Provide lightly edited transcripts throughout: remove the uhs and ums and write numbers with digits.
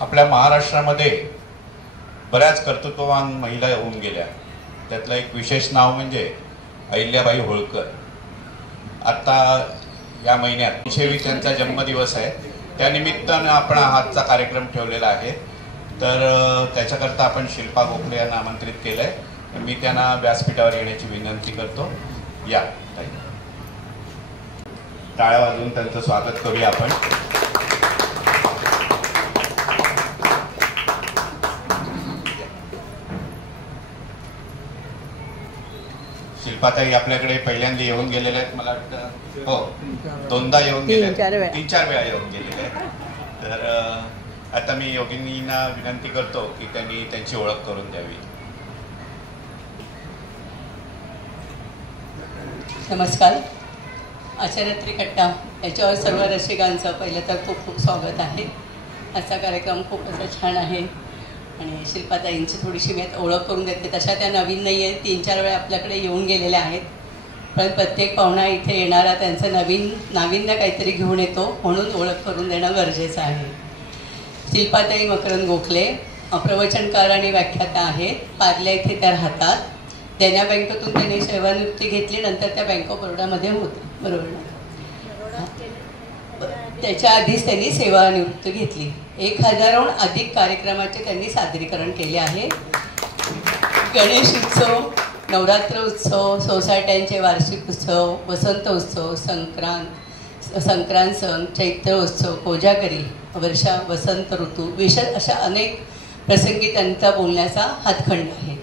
आपल्या महाराष्ट्रामध्ये बऱ्याच कर्तृत्ववान महिला येऊन गेल्या. त्यातलं एक विशेष नाव म्हणजे अहिल्याबाई होळकर. आता या महिन्यात 300वी त्यांचा जन्मदिवस आहे. त्यानिमित्तानं आपण आजचा कार्यक्रम ठेवलेला आहे. तर त्याच्याकरता आपण शिल्पा गोखले यांना आमंत्रित केलं आहे. मी त्यांना व्यासपीठावर येण्याची विनंती करतो. या टाळ्या वाजवून त्यांचं स्वागत करूया आपण. शिल्पाताई आपल्याकडे पहिल्यांदा येऊन गेलेले आहेत. मला वाटतं हो दोनदा येऊन गेले, 3-4 वेळा येऊन गेलेले आहेत. तर आता मी योगिनींना विनंती करतो की त्यांनी त्यांची ओळख करून द्यावी. नमस्कार. आचार्यत्री कट्टा याच्यावर सर्व रसिकांचं पहिलं तर खूप खूप स्वागत आहे. आजचा कार्यक्रम खूप असा छान आहे आणि शिल्पाताईंची थोडीशी मी ओळख करून देते. तशा त्या नवीन नाही आहेत, 3-4 वेळा आपल्याकडे येऊन गेलेल्या आहेत. पण प्रत्येक पाहुणा इथे येणारा त्यांचं नाविन्य काहीतरी घेऊन येतो, म्हणून ओळख करून देणं गरजेचं आहे. शिल्पाताई मकरंद गोखले प्रवचनकार आणि व्याख्याता आहेत. पार्ल्या इथे त्या राहतात. देना बँकेतून त्यांनी सेवानिवृत्ती घेतली, नंतर त्या बँक ऑफ बरोडामध्ये होते. बरोबर ना? त्याच्या आधीच त्यांनी सेवानिवृत्ती घेतली. 1000हून अधिक कार्यक्रमाचे त्यांनी सादरीकरण केले आहे. गणेश उत्सव, नवरात्र उत्सव, सोसायट्यांचे वार्षिक उत्सव, वसंत उत्सव, संक्रांत सण, चैत्र उत्सव, कोजागरी, वर्षा, वसंत ऋतू, विशेष अशा अनेक प्रसंगी त्यांचा बोलण्याचा हातखंड आहे.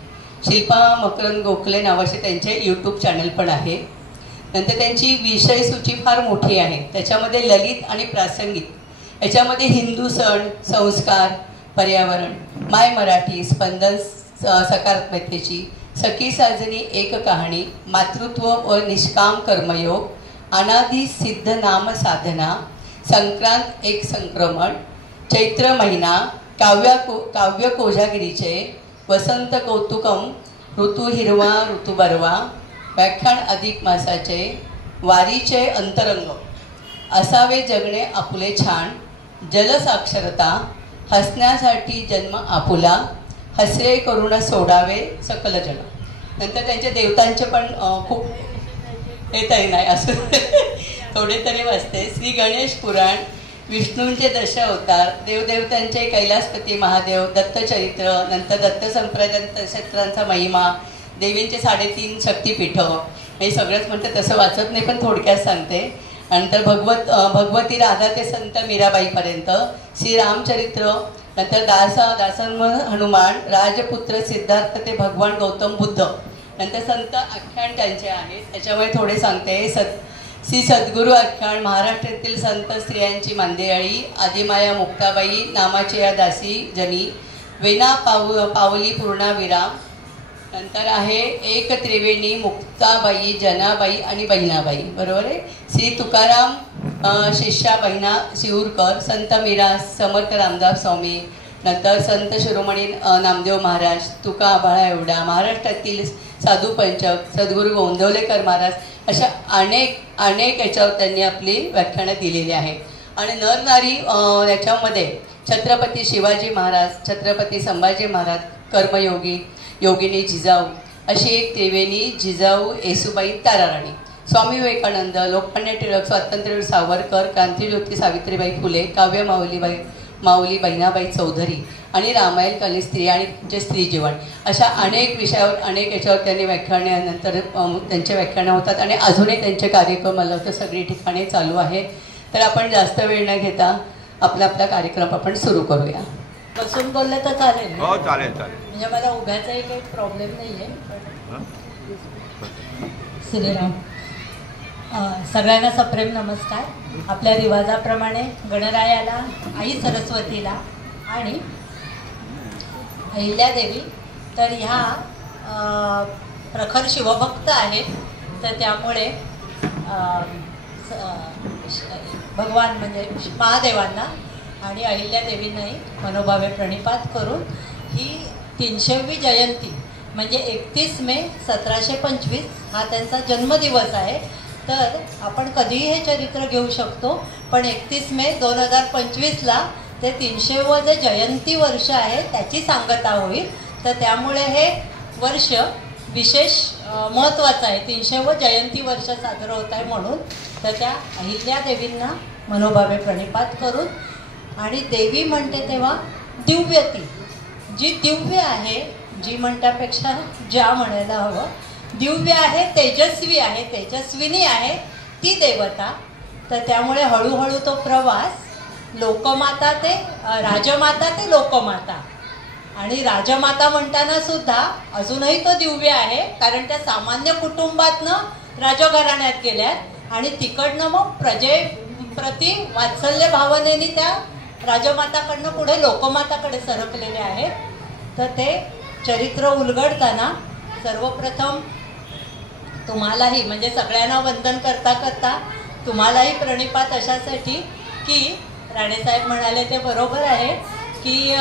शिल्पा मकरंद गोखले नावाचे त्यांचे यूट्यूब चॅनल पण आहे. नंतर त्यांची विषय सूची फार मोठी आहे. त्याच्यामध्ये ललित आणि प्रासंगिक, याच्यामध्ये हिंदू सण, संस्कार, पर्यावरण, माय मराठी, स्पंदन सकारात्मकतेची, सखी साजनी एक कहाणी, मातृत्व व निष्काम कर्मयोग, अनादि सिद्ध नाम साधना, संक्रांत एक संक्रमण, चैत्र महिना, काव्य कोजागिरीचे, वसंत कौतुकम, ऋतू हिरवा ऋतू बरवा, व्याख्यान अधिक मासाचे, वारीचे अंतरंग, असावे जगणे आपुले छान, जलसाक्षरता, हसण्यासाठी जन्म आपुला, हसरे करुण सोडावे सकल जन. नंतर त्यांच्या देवतांचे पण खूप हे तरी नाही असं थोडे तरी वाचते. श्री गणेश पुराण, विष्णूंचे 10 अवतार, देवदेवतांचे कैलासपती महादेव, दत्तचरित्र, नंतर दत्त संप्रदाय क्षेत्रांचा महिमा, देवींचे 3.5 शक्तिपीठं, हे सगळंच म्हणते तसं वाचत नाही पण थोडक्यात सांगते. नंतर भगवती राधा ते संत मीराबाईपर्यंत, श्रीरामचरित्र, नंतर दासन हनुमान, राजपुत्र सिद्धार्थ ते भगवान गौतम बुद्ध, नंतर संत आख्यान त्यांचे आहेत. त्याच्यामुळे थोडे सांगते. श्री सद्गुरू आख्यान, महाराष्ट्रातील संत स्त्रियांची मांदेयाळी, आदिमाया मुक्ताबाई, नामाची या दासी जनी, वेना पावली पूर्णाविराम, नंतर आहे एक त्रिवेणी, मुक्ताबाई, जनाबाई आणि बहिणाबाई. बरोबर आहे. श्री तुकाराम शिष्या बहिणा शिवूरकर, संत मीरा, समर्थ रामदास स्वामी, नंतर संत शिरोमणी नामदेव महाराज, तुका आभाळा एवढा, महाराष्ट्रातील साधू पंचक, सद्गुरू गोंदवलेकर महाराज, अशा अनेक याच्यावर त्यांनी आपली व्याख्यानं दिलेली आहेत. आणि नरनारी याच्यामध्ये छत्रपती शिवाजी महाराज, छत्रपती संभाजी महाराज, कर्मयोगी, योगिनी जिजाऊ, अशी एक त्रिवेणी, जिजाऊ, येसुबाई, ताराराणी, स्वामी विवेकानंद, लोकमान्य टिळक, स्वातंत्र्यवीर सावरकर, क्रांतिज्योती सावित्रीबाई फुले, काव्य माऊली बहिणाबाई चौधरी आणि रामायण कालीन स्त्री आणि जे स्त्री जीवन, अशा अनेक विषयावर अनेक याच्यावर त्यांनी व्याख्याने, नंतर त्यांचे व्याख्यानं होतात आणि अजूनही त्यांचे कार्यक्रम मला होतं सगळी ठिकाणी चालू आहेत. तर आपण जास्त वेळ न घेता आपला कार्यक्रम आपण सुरू करूया. बसून बोलले तर चालेल? हो चालेल चालेल. म्हणजे मला उभ्याचाही काही प्रॉब्लेम नाही आहे. श्रीराम. सगळ्यांना सप्रेम नमस्कार. आपल्या रिवाजाप्रमाणे गणरायाला, आई सरस्वतीला आणि अहिल्यादेवी तर ह्या प्रखर शिवभक्त आहेत. तर त्यामुळे भगवान म्हणजे महादेवांना आणि अहिल्यादेवींनाही मनोभावे प्रणिपात करून ही 300वी जयंती म्हणजे 31 मे 1725 हा त्यांचा जन्मदिवस आहे. तर आपण कधीही हे चरित्र घेऊ शकतो, पण 31 मे 2025ला ते 300वं जे जयंती वर्ष आहे त्याची सांगता होईल. तर त्यामुळे हे वर्ष विशेष महत्त्वाचं आहे. 300वं जयंती वर्ष साजरं होत आहे म्हणून. तर त्या अहिल्या देवींना मनोभावे प्रणिपात करून, आणि देवी म्हणते तेव्हा दिव्यती, जी दिव्य आहे, जी म्हणण्यापेक्षा ज्या म्हणायला हवं, दिव्य आहे, तेजस्वी आहे, तेजस्विनी आहे ती देवता. तर त्यामुळे हळूहळू तो प्रवास लोकमाता ते राजमाता ते लोकमाता, आणि राजमाता म्हणताना सुद्धा अजूनही तो दिव्य आहे, कारण त्या सामान्य कुटुंबातनं राजघराण्यात गेल्यात आणि तिकडनं मग प्रजेप्रती वात्सल्य भावनेने त्या राजमाताकडनं पुढे लोकमाताकडे सरकलेले आहेत. तर ते चरित्र उलगडताना सर्वप्रथम तुम्हालाही, म्हणजे सगळ्यांना वंदन करता करता तुम्हालाही प्रणिपात अशासाठी की राणेसाहेब म्हणाले ते बरोबर आहे की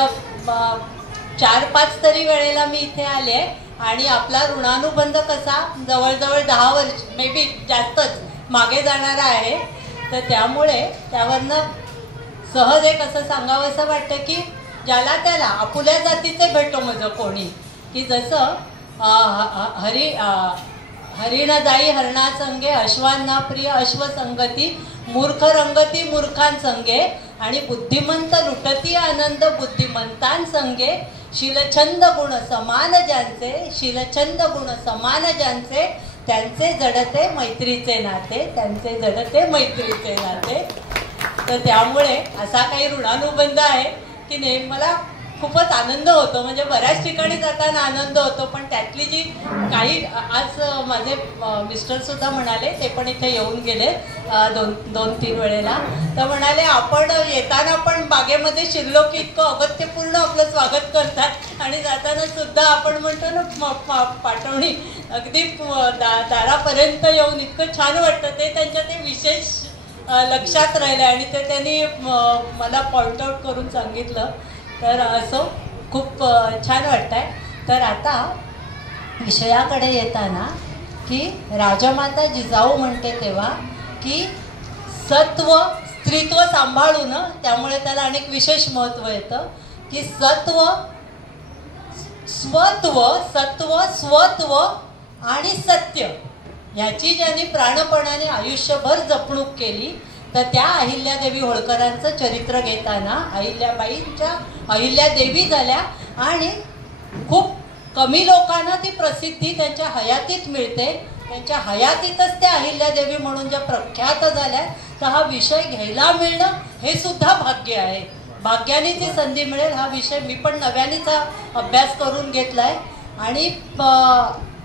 4-5 तरी वेळेला मी इथे आले आणि आपला ऋणानुबंध कसा जवळजवळ 10 वर्ष मे बी जास्तच मागे जाणारा आहे. तर त्यामुळे त्यावरनं सहज एक असं सांगावं असं वाटतं की ज्याला त्याला आपुल्या जातीचे भेटो मज कोणी, की जसं हरिण जाई हरणासंगे, अश्वांना प्रिय अश्वसंगती, मूर्ख रंगती मूर्खांसंगे, आणि बुद्धिमंत लुटती आनंद बुद्धिमंतांसंगे, शीलछंद गुण समान ज्यांचे, शीलछंद गुण समान ज्यांचे, त्यांचे जडते मैत्रीचे नाते, त्यांचे जडते मैत्रीचे नाते. तर त्यामुळे असा काही ऋणानुबंध आहे की नेहमी मला खूपच आनंद होतो, म्हणजे बऱ्याच ठिकाणी जाताना आनंद होतो, पण त्यातली जी काही आज माझे मिस्टर सुद्धा म्हणाले, ते पण इथे येऊन गेले 2-3 वेळेला. तर म्हणाले आपण येताना पण बागेमध्ये शिरलो की इतकं अगत्यपूर्ण आपलं स्वागत करतात, आणि जाताना सुद्धा आपण म्हणतो ना पाठवणी अगदी दारापर्यंत येऊन इतकं छान वाटतं. ते त्यांच्या ते विशेष लक्षात राहिलं आणि ते त्यांनी मला पॉइंट आउट करून सांगितलं. तर असं खूप छान वाटतंय. तर आता विषयाकडे येताना की राजमाता जिजाऊ म्हणते तेव्हा की सत्व स्त्रीत्व सांभाळून, त्यामुळे त्याला अनेक विशेष महत्त्व येतं की सत्व स्वत्व आणि सत्य ह्याची ज्यांनी प्राणपणाने आयुष्यभर जपणूक केली, तर त्या अहिल्यादेवी होळकरांचं चरित्र घेताना अहिल्यादेवी झाल्या, आणि खूप कमी लोकांना ती प्रसिद्धी त्यांच्या हयातीत मिळते. त्यांच्या हयातीतच त्या अहिल्यादेवी म्हणून ज्या प्रख्यात झाल्या, तर हा विषय घ्यायला मिळणं हे सुद्धा भाग्य आहे. भाग्याने ती संधी मिळेल. हा विषय मी पण नव्यानेच अभ्यास करून घेतलाय. आणि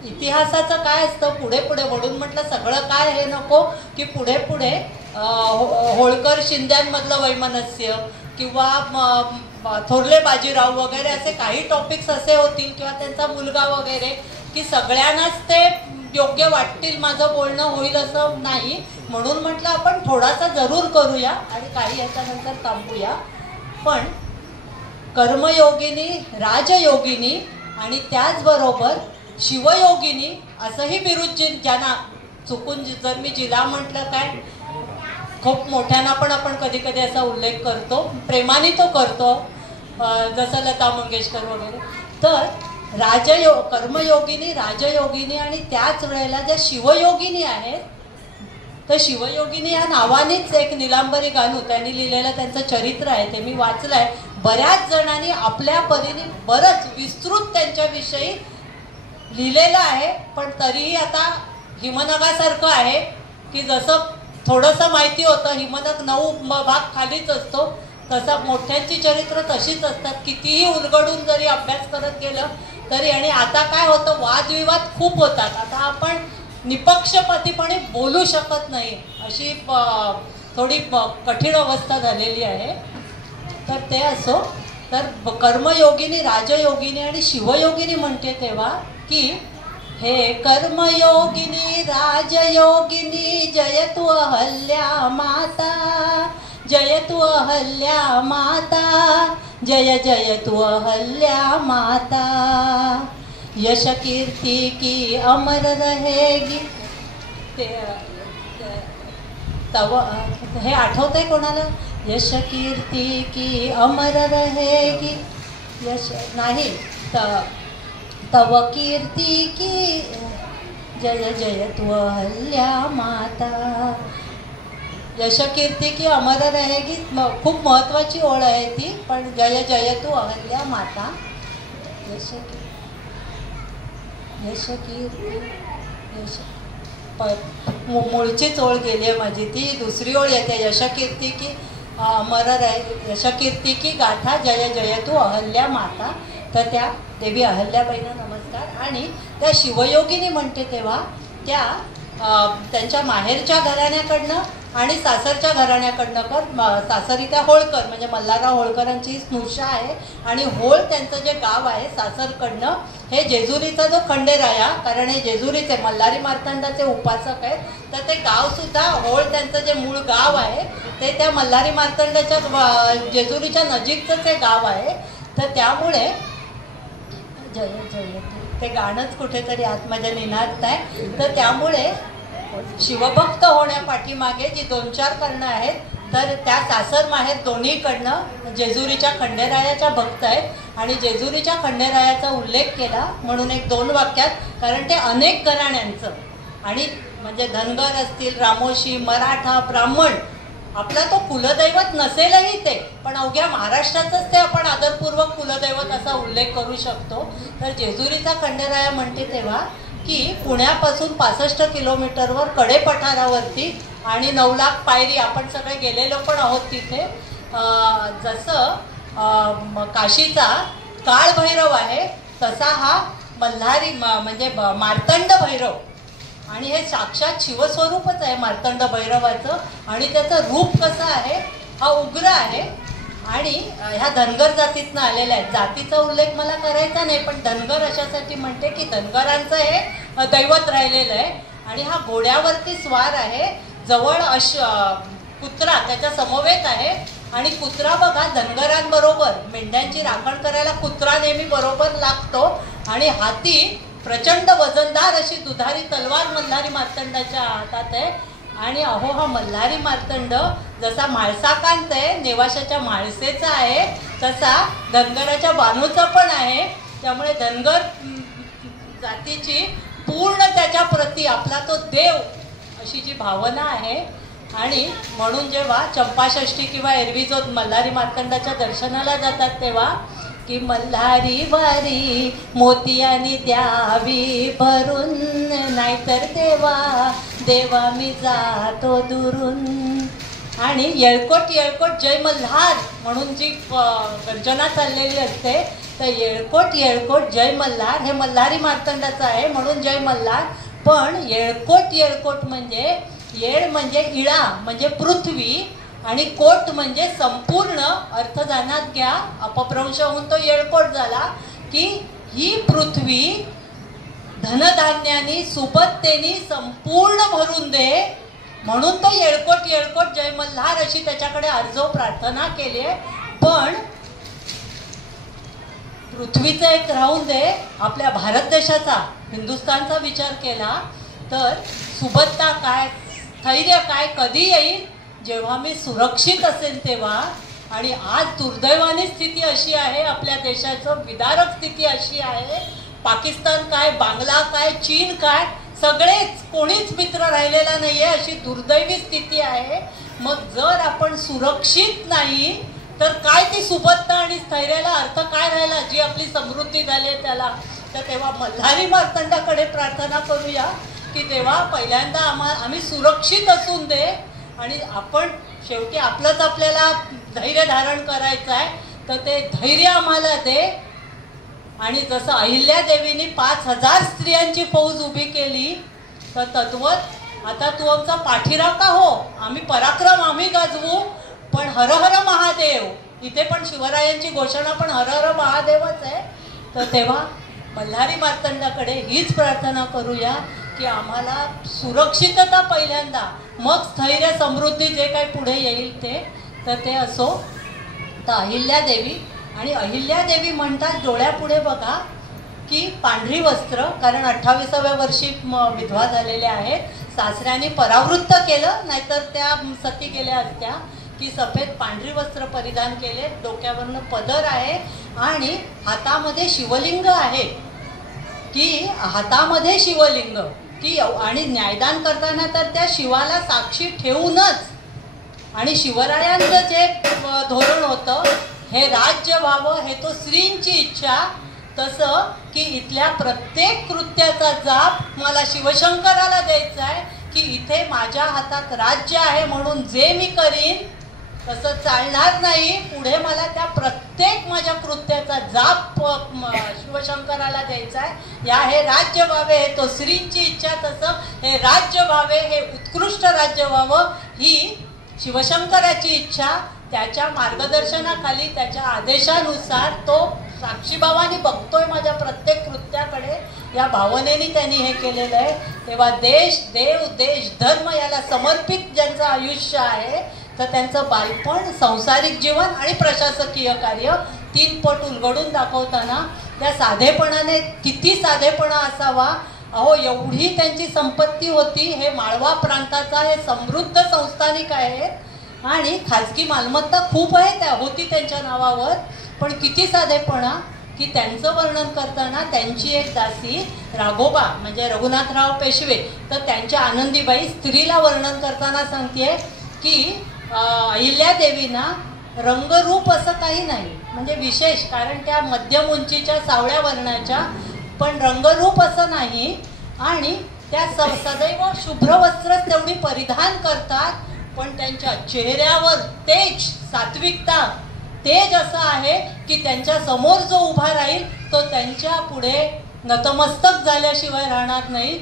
इतिहासाचं काय असतं, पुढे पुढे म्हणून म्हटलं सगळं काय हे नको की पुढे पुढे होळकर शिंद्यांमधलं वैमनस्य किंवा थोरले बाजीराव वगैरे असे काही टॉपिक्स असे होतील, किंवा त्यांचा मुलगा वगैरे, की सगळ्यांनाच ते योग्य वाटतील, माझं बोलणं होईल असं नाही. म्हणून म्हटलं आपण थोडासा जरूर करूया आणि काही ह्याच्यानंतर थांबूया. पण कर्मयोगिनी, राजयोगिनी आणि त्याचबरोबर शिवयोगिनी असंही बिरुद ज्यांना चुकून जर मी जिला म्हटलं काय खूप मोठ्यांना पण आपण कधी कधी असा उल्लेख करतो, प्रेमाने तो करतो, जसं लता मंगेशकर वगैरे. तर कर्मयोगिनी, राजयोगिनी आणि त्याच वेळेला ज्या शिवयोगिनी आहेत, तर शिवयोगिनी या नावानेच एक निलांबरी गानू त्यांनी लिहिलेलं त्यांचं चरित्र आहे, ते मी वाचलंय. बऱ्याच जणांनी आपल्या परीने बरंच विस्तृत त्यांच्याविषयी लिहिलेलं आहे, पण तरीही आता हिमनगासारखं आहे की जसं थोडंसं माहिती होतं, हिमनग 9 भाग खालीच असतो, तसा मोठ्यांची चरित्र तशीच असतात, कितीही उलगडून जरी अभ्यास करत गेलं तरी. आणि आता काय होतं, वादविवाद खूप होतात. आता आपण निपक्षपातीपणे बोलू शकत नाही, अशी थोडी कठीण अवस्था झालेली आहे. तर ते असो. तर कर्मयोगिनी, राजयोगिनी आणि शिवयोगिनी म्हणते तेव्हा की हे कर्मयोगिनी राजयोगिनी जय तू अहल्या माता, जय तू अहल्या माता, जय जय तू अहल्या माता, यश कीर्ति की अमर रहेगी. तव हे आठवतंय कोणाला? यश कीर्ती की अमर रहेगी, यश नाही तव कीर्ती की जय जय तू अहल्या माता, यश कीर्ती की अमर रहेगी. खूप महत्वाची ओळ आहे ती, पण जय जय तू अहल्या माता. यश कीर्ती यश मूळचीच ओळ गेली आहे माझी, ती दुसरी ओळ येते. यश कीर्ती की अमर रहे, यश कीर्ती की गाथा जय जय तू अहल्या माता. तर त्या देवी अहल्याबाईंना नमस्कार. आणि त्या शिवयोगिनी म्हणते तेव्हा त्यांच्या माहेरच्या घराण्याकडनं आणि सासरच्या घराण्याकडनं सासरी त्या होळकर म्हणजे मल्हारराव होळकरांची स्नुषा आहे. आणि होळ त्यांचं जे गाव आहे सासरकडनं हे जेजुरीचा जो खंडेराया, कारण हे जेजुरीचे मल्हारी मार्तंडाचे उपासक आहेत, तर ते गावसुद्धा होळ त्यांचं जे मूळ गाव आहे ते त्या मल्हारी मार्तंडाच्या जेजुरीच्या नजीकचंच हे गाव आहे. तर त्यामुळे जय जय ते गाणंच कुठेतरी आत्मजा निनादत आहे. तर त्यामुळे शिवभक्त होण्यापाठीमागे जी 2-4 कारणं आहेत, तर त्या सासर माहेर दोन्हीकडनं जेजुरीच्या खंडेरायाच्या भक्त आहेत. आणि जेजुरीच्या खंडेरायाचा उल्लेख केला म्हणून 1-2 वाक्यात, कारण ते अनेक घराण्यांचं आणि म्हणजे धनगर असतील, रामोशी, मराठा, ब्राह्मण, आपला तो कुलदैवत नसेलही ते, पण अवघ्या महाराष्ट्राचंच ते आपण आदरपूर्वक कुलदैवत असा उल्लेख करू शकतो. तर जेजुरीचा खंडेराया म्हणते तेव्हा की पुण्यापासून 65 किलोमीटरवर कडे पठारावरती आणि 9 लाख पायरी, आपण सगळे गेलेलो पण आहोत तिथे. जसं काशीचा काळ भैरव आहे तसा हा मल्हारी म्हणजे मार्तंड भैरव, आणि हे साक्षात शिवस्वरूपच आहे मार्तंड भैरवाचं. आणि त्याचं रूप कसं आहे, हा उग्र आहे. आणि ह्या धनगर जातीतनं आलेल्या आहेत. जातीचा उल्लेख मला करायचा नाही, पण धनगर अशासाठी म्हणते की धनगरांचं हे दैवत राहिलेलं आहे. आणि हा घोड्यावरती स्वार आहे, जवळ कुत्रा त्याच्या समवेत आहे. आणि कुत्रा बघा, धनगरांबरोबर मेंढ्यांची राखण करायला कुत्रा नेहमी बरोबर लागतो. आणि हाती प्रचंड वजनदार अशी दुधारी तलवार मल्हारी मार्तंडाच्या हातात आहे. आणि अहो, हा मल्हारी मार्तंड जसा म्हाळसाकांत आहे, नेवाशाच्या म्हाळसेचा आहे, तसा धनगराच्या बानूचा पण आहे. त्यामुळे धनगर जातीची पूर्ण त्याच्या प्रती आपला तो देव अशी जी भावना आहे. आणि म्हणून जेव्हा चंपाषष्ठी किंवा एरवी जो मल्हारी मार्तंडाच्या दर्शनाला जातात तेव्हा की मल्हारी वारी मोतियानी द्यावी भरून, नाहीतर देवा मी जातो दुरून. आणि येळकोट येळकोट जय मल्हार म्हणून जी गर्जना चाललेली असते, तर येळकोट येळकोट जय मल्हार हे मल्हारी मार्तंडाचं आहे म्हणून जय मल्हार. पण येळकोट येळकोट म्हणजे येळ म्हणजे इळा म्हणजे पृथ्वी, आणि कोट म्हणजे संपूर्ण. अर्थ ध्यानात घ्या, अपभ्रंश होऊन तो येळकोट झाला की ही पृथ्वी धनधान्यानी सुबत्तेनी संपूर्ण भरून दे, म्हणून तो येळकोट येळकोट जय मल्हार अशी त्याच्याकडे अर्जो प्रार्थना केली आहे. पण पृथ्वीचं एक राहून दे, आपल्या भारत देशाचा हिंदुस्थानचा विचार केला तर सुबत्ता काय, स्थैर्य काय कधी येईल, जेव्हा मी सुरक्षित असेल तेव्हा. आणि आज दुर्दैवानी स्थिती अशी आहे, आपल्या देशाचं विदारक स्थिती अशी आहे, पाकिस्तान काय, बांगला काय, चीन काय, सगळेच कोणीच मित्र राहिलेला नाहीये, अशी दुर्दैवी स्थिती आहे. मग जर आपण सुरक्षित नाही तर काय ती सुबत्ता आणि स्थैर्याला अर्थ काय राहिला, जी आपली समृद्धी झाली त्याला. तर तेव्हा मल्हारी मार्तंडाकडे प्रार्थना करूया की तेव्हा पहिल्यांदा आम्ही सुरक्षित असून दे, आणि आपण शेवटी आपलंच आपल्याला धैर्य धारण करायचं आहे, तर ते धैर्य आम्हाला दे. आणि जसं अहिल्यादेवींनी 5000 स्त्रियांची फौज उभी केली, तर तद्वत आता तू आमचा पाठीराव का हो, आम्ही पराक्रम आम्ही गाजवू, पण हर हर महादेव. इथे पण शिवरायांची घोषणा पण हर हर महादेवच आहे. तर तेव्हा मल्हारी मार्तंडाकडे हीच प्रार्थना करूया की आम्हाला सुरक्षितता पहिल्यांदा, मग स्थैर्य समृद्धी जे काही पुढे येईल ते. तर ते असो. तर अहिल्यादेवी, आणि अहिल्यादेवी म्हणतात डोळ्यापुढे बघा की पांढरी वस्त्र, कारण 28व्या वर्षी विधवा झालेल्या आहेत, सासऱ्याने परावृत्त केलं, नाहीतर त्या सती गेल्या असत्या, की सफेद पांढरी वस्त्र परिधान केले, डोक्यावरनं पदर आहे आणि हातामध्ये शिवलिंग आहे, की हातामध्ये शिवलिंग की आणि न्यायदान करताना तर त्या शिवाला साक्षी ठेवूनच, आणि शिवरायांचं जे धोरण होतं हे राज्य व्हावं, हे तो श्रींची इच्छा, तसं की इथल्या प्रत्येक कृत्याचा जाप मला शिवशंकराला द्यायचा आहे, की इथे माझ्या हातात राज्य आहे म्हणून जे मी करीन तसं चालणार नाही, पुढे मला त्या प्रत्येक माझ्या कृत्याचा जाप शिवशंकराला द्यायचा आहे. या हे राज्य व्हावे, हे तो श्रींची इच्छा, तसं हे राज्य व्हावे, हे उत्कृष्ट राज्य व्हावं ही शिवशंकराची इच्छा. त्याच्या मार्गदर्शनाखाली, त्याच्या आदेशानुसार तो साक्षीभावाने बघतोय माझ्या प्रत्येक कृत्याकडे, या भावनेने त्यांनी हे केलेलं आहे. तेव्हा देश, देव, देश, धर्म याला समर्पित ज्यांचं आयुष्य आहे, तर त्यांचं बालपण, सांसारिक जीवन आणि प्रशासकीय कार्य 3 पट उलगडून दाखवताना त्या साधेपणाने, किती साधेपणा असावा. अहो, एवढी त्यांची संपत्ती होती. हे माळवा प्रांताचा हे समृद्ध संस्थानिक आहेत आणि खाजगी मालमत्ता खूप आहे होती त्यांच्या नावावर, पण किती साधेपणा, की त्यांचं वर्णन करताना त्यांची एक दासी राघोबा म्हणजे रघुनाथराव पेशवे, तर त्यांच्या आनंदीबाई स्त्रीला वर्णन करताना सांगते की अहिल्यादेवींना रंगरूप असं काही नाही, म्हणजे विशेष, कारण त्या मध्यम उंचीच्या सावळ्या वर्णाच्या, पण रंगरूप असं नाही. आणि त्या सदैव शुभ्र वस्त्र तेवढी परिधान करतात, पण त्यांच्या चेहऱ्यावर तेज, सात्विकता, तेज असं आहे की त्यांच्या समोर जो उभा राहील तो त्यांच्या पुढे नतमस्तक झाल्याशिवाय राहणार नाही.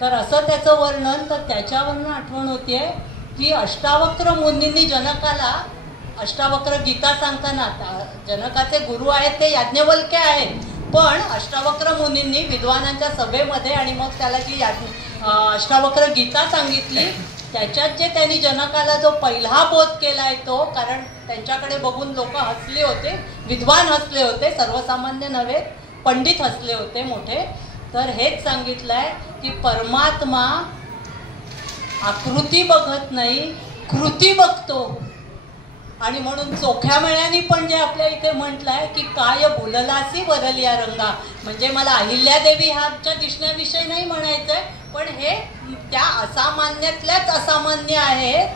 तर असं त्याचं वर्णन. तर त्याच्यावरनं आठवण होतीये की अष्टावक्र मुनींनी जनकाला अष्टावक्र गीता सांगताना, जनकाचे गुरु आहेत ते याज्ञवल्क्य आहेत, पण अष्टावक्र मुनींनी विद्वानांच्या सभेमध्ये आणि मग त्याला जी अष्टावक्र गीता सांगितली, त्याच्यात जे त्यांनी जनकाला जो पहिला बोध केलाय तो, कारण त्यांच्याकडे बघून लोक हसले होते, विद्वान हसले होते, सर्वसामान्य नव्हे, पंडित हसले होते मोठे. तर हेच सांगितलंय की परमात्मा आकृती बघत नाही, कृती बघतो. आणि म्हणून चोख्या मेळ्यानी पण जे आपल्या इथे म्हटलंय की काय बोललासी वरलिया रंगा, म्हणजे मला अहिल्यादेवी ह्याच्या दिसण्याविषयी नाही म्हणायचंय, पण हे त्या असामान्यातल्याच असामान्य आहे.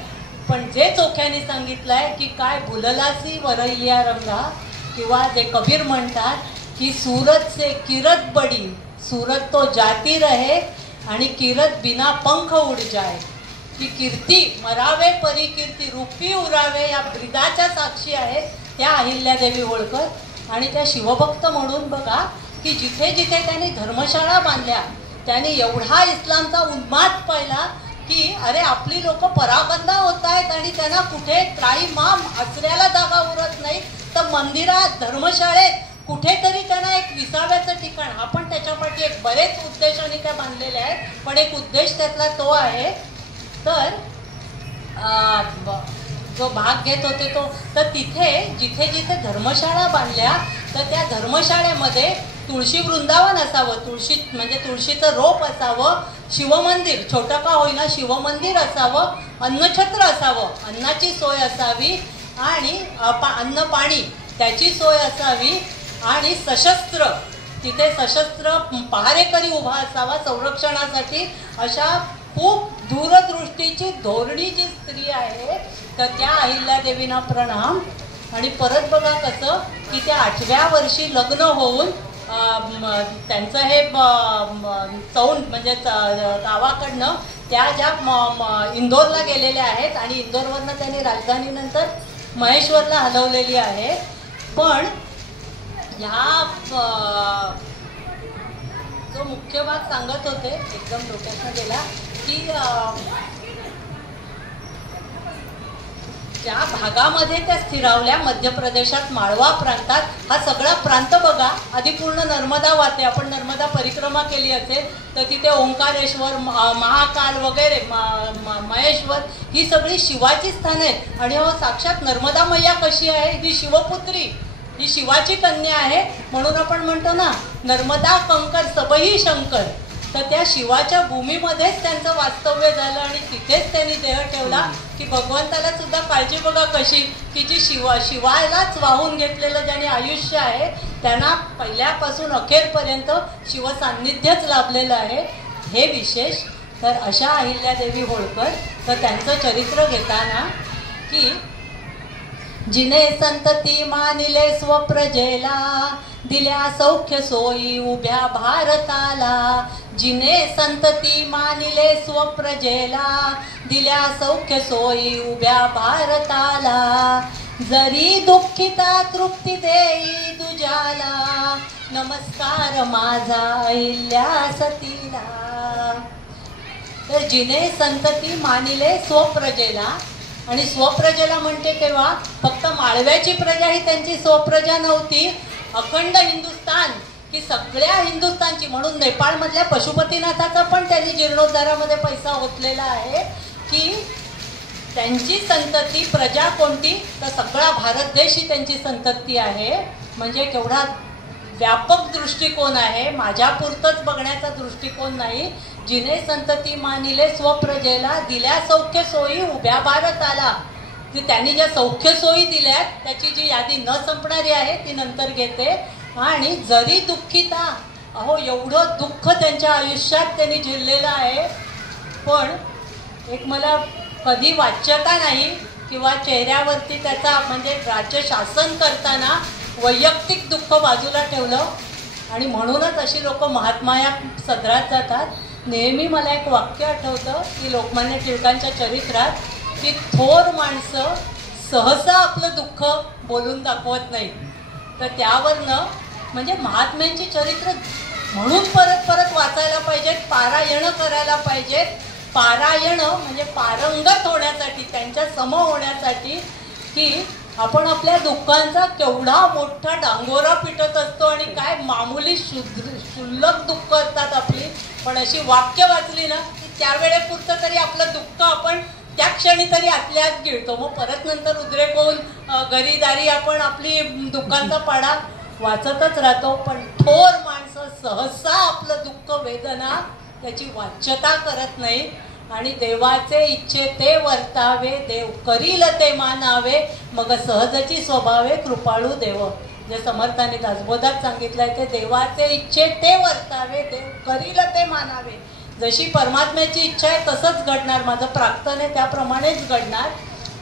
पण जे चोख्याने सांगितलंय की काय बोललासी वरलिया रंगा, किंवा जे कबीर म्हणतात की सूरत से किरत बडी, सूरत तो जाती रहे आणि किरत बिना पंख उड जाए, की कीर्ती मरावे परी कीर्ती रूपी उरावे, या ब्रिदाच्या साक्षी आहेत त्या अहिल्यादेवी होळकर. आणि त्या शिवभक्त म्हणून बघा की जिथे जिथे त्यांनी धर्मशाळा बांधल्या, त्यांनी एवढा इस्लामचा उन्माद पाहिला की अरे आपली लोक पराबंद होत आहेत आणि त्यांना कुठे त्राईमाम आचऱ्याला जागा उरत नाही, तर मंदिरात, धर्मशाळेत कुठेतरी त्यांना एक विसाव्याचं ठिकाण, आपण त्याच्यापाठी एक बरेच उद्देशाने त्या बांधलेल्या आहेत, पण एक उद्देश त्यातला तो आहे. तर जो भाग घेत होते तो, तर तिथे जिथे जिथे धर्मशाळा बांधल्या, तर त्या धर्मशाळेमध्ये तुळशी वृंदावन असावं, तुळशी म्हणजे तुळशीचं रोप असावं, शिवमंदिर छोटं का होईना शिवमंदिर असावं, अन्नछत्र असावं, अन्नाची सोय असावी, आणि अन्न पाणी त्याची सोय असावी, आणि सशस्त्र तिथे सशस्त्र पहारेकरी उभा असावा संरक्षणासाठी. अशा खूप दूरदृष्टीची धोरणी जी स्त्री आहे, तर त्या अहिल्यादेवींना प्रणाम. आणि परत बघा कसं की त्या 8व्या वर्षी लग्न होऊन त्यांचं हे चौंड म्हणजे गावाकडनं त्या ज्या इंदोरला गेलेल्या आहेत, आणि इंदोरवरनं त्यांनी राजधानीनंतर महेश्वरला हलवलेली आहे. पण ह्या जो मुख्य भाग सांगत होते, एकदम डोक्यातनं गेला, की ज्या भागामध्ये त्या स्थिरावल्या, मध्य प्रदेशात माळवा प्रांतात, हा सगळा प्रांत बघा, आधी पूर्ण नर्मदा वाहते. आपण नर्मदा परिक्रमा केली असेल तर तिथे ओंकारेश्वर, महाकाल वगैरे, महेश्वर, ही सगळी शिवाची स्थानं आहेत. आणि हो साक्षात नर्मदा मैया कशी आहे, ही शिवपुत्री, ही शिवाची कन्या आहे. म्हणून आपण म्हणतो ना, नर्मदा कंकर सबही शंकर, तर त्या शिवाच्या भूमीमध्येच त्यांचं वास्तव्य झालं आणि तिथेच त्यांनी देह ठेवला की भगवंताला सुद्धा काळजी बघा कशी की जी शिवायलाच वाहून घेतलेलं ज्यांनी आयुष्य आहे त्यांना पहिल्यापासून अखेरपर्यंत शिवसान्निध्यच लाभलेलं आहे. हे विशेष. तर अशा अहिल्यादेवी होळकर तर त्यांचं चरित्र घेताना की जिने संतती मानिले स्वप्रजेला दिल्या सौख्य सोयी उभ्या भारताला. जिने संतती मानिले स्वप्रजेला दिल्या सौख्य सोयी उभ्या भारताला. जरी दुःखिता तृप्ती देई तुझ्याला नमस्कार माझा अहिल्या सतीला. तर जिने संतती मानिले स्वप्रजेला आणि स्वप्रजेला म्हणते तेव्हा फक्त माळव्याची प्रजा ही त्यांची स्वप्रजा नव्हती. अखंड हिंदुस्थान की सगळ्या हिंदुस्थानची. म्हणून नेपाळमधल्या पशुपतीनाथाचा पण त्यांनी जीर्णोद्धारामध्ये पैसा ओतलेला आहे की त्यांची संतती प्रजा कोणती तर सगळा भारत देश ही त्यांची संतती आहे. म्हणजे केवढा व्यापक दृष्टिकोन आहे. माझ्यापुरतंच बघण्याचा दृष्टिकोन नाही. जिने संतती मानिले स्वप्रजेला दिल्या सौख्य सोयी उभ्या भारताला. की त्यांनी ज्या सौख्य सोयी दिल्यात त्याची जी यादी न संपणारी आहे ती नंतर घेते. आणि जरी दुःखिता अहो एवढं दुःख त्यांच्या आयुष्यात त्यांनी झेललेलं आहे पण एक मला कधी वाच्यता नाही किंवा चेहऱ्यावरती त्याचा म्हणजे राज्य शासन करताना वैयक्तिक दुःख बाजूला ठेवलं. आणि म्हणूनच अशी लोक महात्मा या सदरात जातात. नेहमी मला एक वाक्य आठवतं की लोकमान्य टिळकांच्या चरित्रात की थोर माणसं सहसा आपलं दुःख बोलून दाखवत नाहीत. तर त्यावरनं म्हणजे महात्म्यांची चरित्र म्हणून परत परत वाचायला पाहिजेत, पारायण करायला पाहिजेत. पारायण म्हणजे पारंगत होण्यासाठी, त्यांच्या सम होण्यासाठी की आपण आपल्या दुःखांचा केवढा मोठा डांगोरा पिटत असतो आणि काय मामूली क्षुल्लक दुःख असतात आपली. पण अशी वाक्य वाचली ना की त्यावेळेपुरतं तरी आपलं दुःख आपण त्या क्षणी तरी आतल्यात गिळतो. मग परत नंतर उद्रेक होऊन घरीदारी आपण आपली दुःखांचा पाडा वाचतच राहतो. पण थोर माणसं सहसा आपलं दुःख वेदना त्याची वाच्यता करत नाही. आणि देवाचे इच्छे ते वर्तावे देव करील ते मानावे मग सहजची स्वभावे कृपाळू देव. जे समर्थांनी दासबोधात सांगितलंय ते देवाचे इच्छे ते वर्तावे देव करील ते मानावे. जशी परमात्म्याची इच्छा आहे तसंच घडणार. माझं प्राक्तन आहे त्याप्रमाणेच घडणार.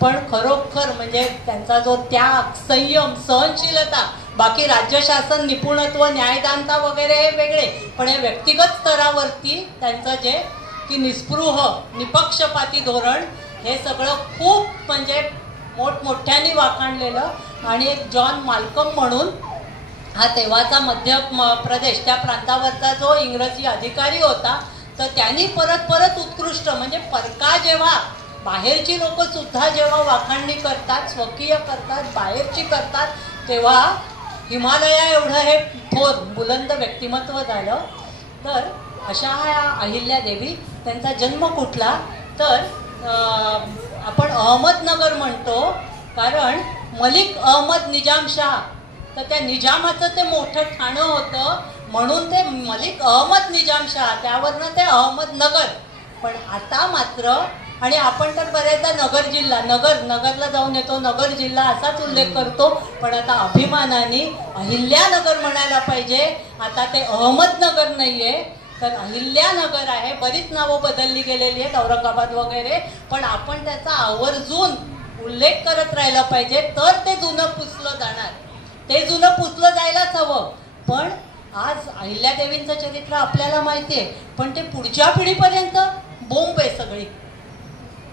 पण खरोखर म्हणजे त्यांचा जो त्याग संयम सहनशीलता बाकी राज्यशासन निपुणत्व न्यायदानता वगैरे हे वेगळे पण हे व्यक्तिगत स्तरावरती त्यांचं जे की निस्पृह निपक्षपाती धोरण हे सगळं खूप म्हणजे मोठमोठ्याने वाखाणलेलं. आणि एक जॉन माल्कम म्हणून हा तेव्हाचा मध्य प्रदेश त्या प्रांतावरचा जो इंग्रजी अधिकारी होता तर त्यांनी परत परत उत्कृष्ट म्हणजे परका जेव्हा बाहेरची लोक सुद्धा जेव्हा वाखाणणी करतात स्वकीय करतात बाहेरची करतात तेव्हा हिमालया एवढं हे थोर बुलंद व्यक्तिमत्व झालं. तर अशा अहिल्यादेवी त्यांचा जन्म कुठला तर आपण अहमदनगर म्हणतो कारण मलिक अहमद निजामशाह तर त्या निजामाचं ते मोठं ठाणं होतं म्हणून ते मलिक अहमद निजामशाह त्यावरनं ते अहमदनगर. पण आता मात्र आणि आपण तर बऱ्याचदा नगर जिल्हा नगरला जाऊन येतो नगर जिल्हा असाच उल्लेख करतो पण आता अभिमानाने अहिल्यानगर म्हणायला पाहिजे. आता ते अहमदनगर नाहीये तर अहिल्यानगर आहे. बरीच नावं बदलली गेलेली आहेत औरंगाबाद वगैरे पण आपण त्याचा आवर्जून उल्लेख करत राहिला पाहिजे तर ते जुनं पुसलं जाणार. ते जुनं पुसलं जायलाच हवं. पण आज अहिल्यादेवींचं चरित्र आपल्याला माहिती आहे पण ते पुढच्या पिढीपर्यंत बोंब आहे सगळी.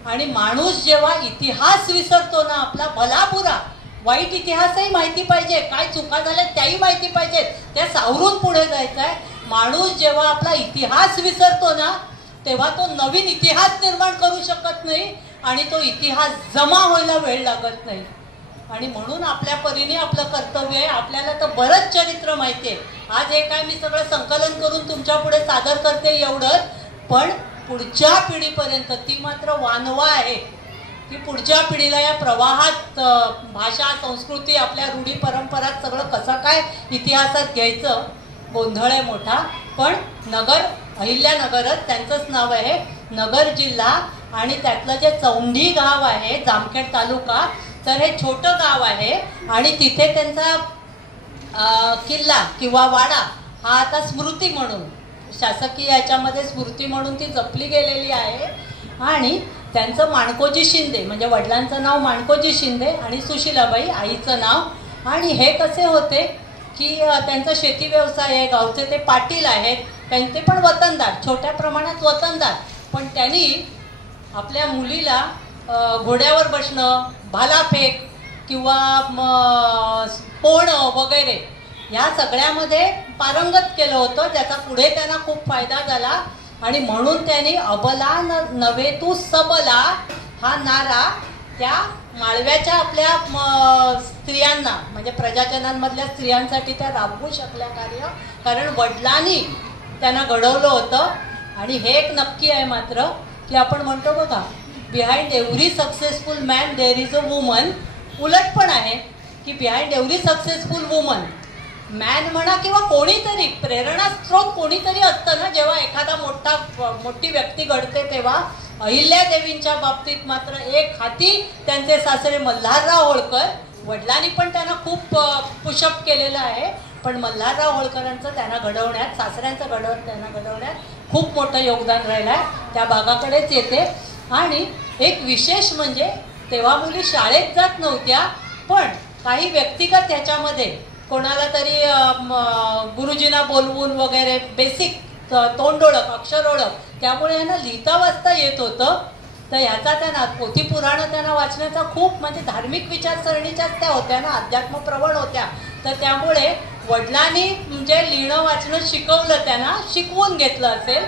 आणि माणूस जेव्हा इतिहास विसरतो ना आपला भलाबुरा वाईट इतिहासही माहिती पाहिजे काय चुका झाल्या त्याही माहिती पाहिजेत त्या सावरून पुढे जायचं आहे. माणूस जेव्हा आपला इतिहास विसरतो ना तेव्हा तो नवीन इतिहास निर्माण करू शकत नाही आणि तो इतिहास जमा व्हायला वेळ लागत नाही. आणि म्हणून आपल्या परीने आपलं कर्तव्य आहे. आपल्याला तर बरंच चरित्र माहिती आहे. आज हे काय मी सगळं संकलन करून तुमच्या पुढे सादर करते एवढंच पण पुढच्या पिढीपर्यंत ती मात्र वानवा आहे की पुढच्या पिढीला या प्रवाहात भाषा संस्कृती आपल्या रूढी परंपरात सगळं कसं काय इतिहासात घ्यायचं गोंधळ आहे मोठा. पण नगर अहिल्यानगरच त्यांचंच नाव आहे, नगर जिल्हा. आणि त्यातलं जे चौंडी गाव आहे जामखेड तालुका, तर हे छोटं गाव आहे आणि तिथे त्यांचा किल्ला किंवा वाडा हा आता स्मृती म्हणून शासकीय याच्यामध्ये स्मृती म्हणून ती जपली गेलेली आहे. आणि त्यांचं माणकोजी शिंदे म्हणजे वडिलांचं नाव माणकोजी शिंदे आणि सुशीलाबाई आईचं नाव. आणि हे कसे होते की त्यांचा शेती व्यवसाय आहे, गावचे ते पाटील आहेत, त्यांचे पण वतनदार, छोट्या प्रमाणात वतनदार. पण त्यांनी आपल्या मुलीला घोड्यावर बसणं, भालाफेक किंवा पोहणं वगैरे ह्या सगळ्यामध्ये पारंगत केलं होतं, ज्याचा पुढे त्यांना खूप फायदा झाला. आणि म्हणून त्यांनी अबला नव्हे तू सबला हा नारा त्या माळव्याच्या आपल्या स्त्रियांना म्हणजे प्रजाजनांमधल्या स्त्रियांसाठी त्या राबवू शकल्या कार्य, कारण वडिलांनी त्यांना घडवलं होतं. आणि हे एक नक्की आहे मात्र की आपण म्हणतो बघा, behind every successful man there is a woman. उलट पण आहे की behind every successful woman man म्हणा किंवा कोणीतरी प्रेरणास्त्रोत कोणीतरी असतं ना. जेव्हा एखादा मोठी व्यक्ती घडते तेव्हा अहिल्यादेवींच्या बाबतीत मात्र एक हाती त्यांचे सासरे मल्हारराव होळकर, वडिलांनी पण त्यांना खूप पुशअप केलेलं आहे, पण मल्हारराव होळकरांचं त्यांना घडवण्यात, सासऱ्यांचं त्यांना घडवण्यात खूप मोठं योगदान राहिलं आहे. त्या भागाकडेच येते. आणि एक विशेष म्हणजे तेव्हा मुली शाळेत जात नव्हत्या, पण काही व्यक्तिगत ह्याच्यामध्ये कोणाला तरी गुरुजींना बोलवून वगैरे बेसिक तोंड ओळख, अक्षर ओळख, त्यामुळे यांना लिहिता वाचता येत होतं. तर ह्याचा त्यांना पोथी पुराणं त्यांना वाचण्याचा खूप म्हणजे धार्मिक विचारसरणीच्याच त्या होत्या ना, अध्यात्मप्रवण होत्या. तर त्यामुळे वडिलांनी म्हणजे लिहिणं वाचणं शिकवलं, त्यांना शिकवून घेतलं असेल.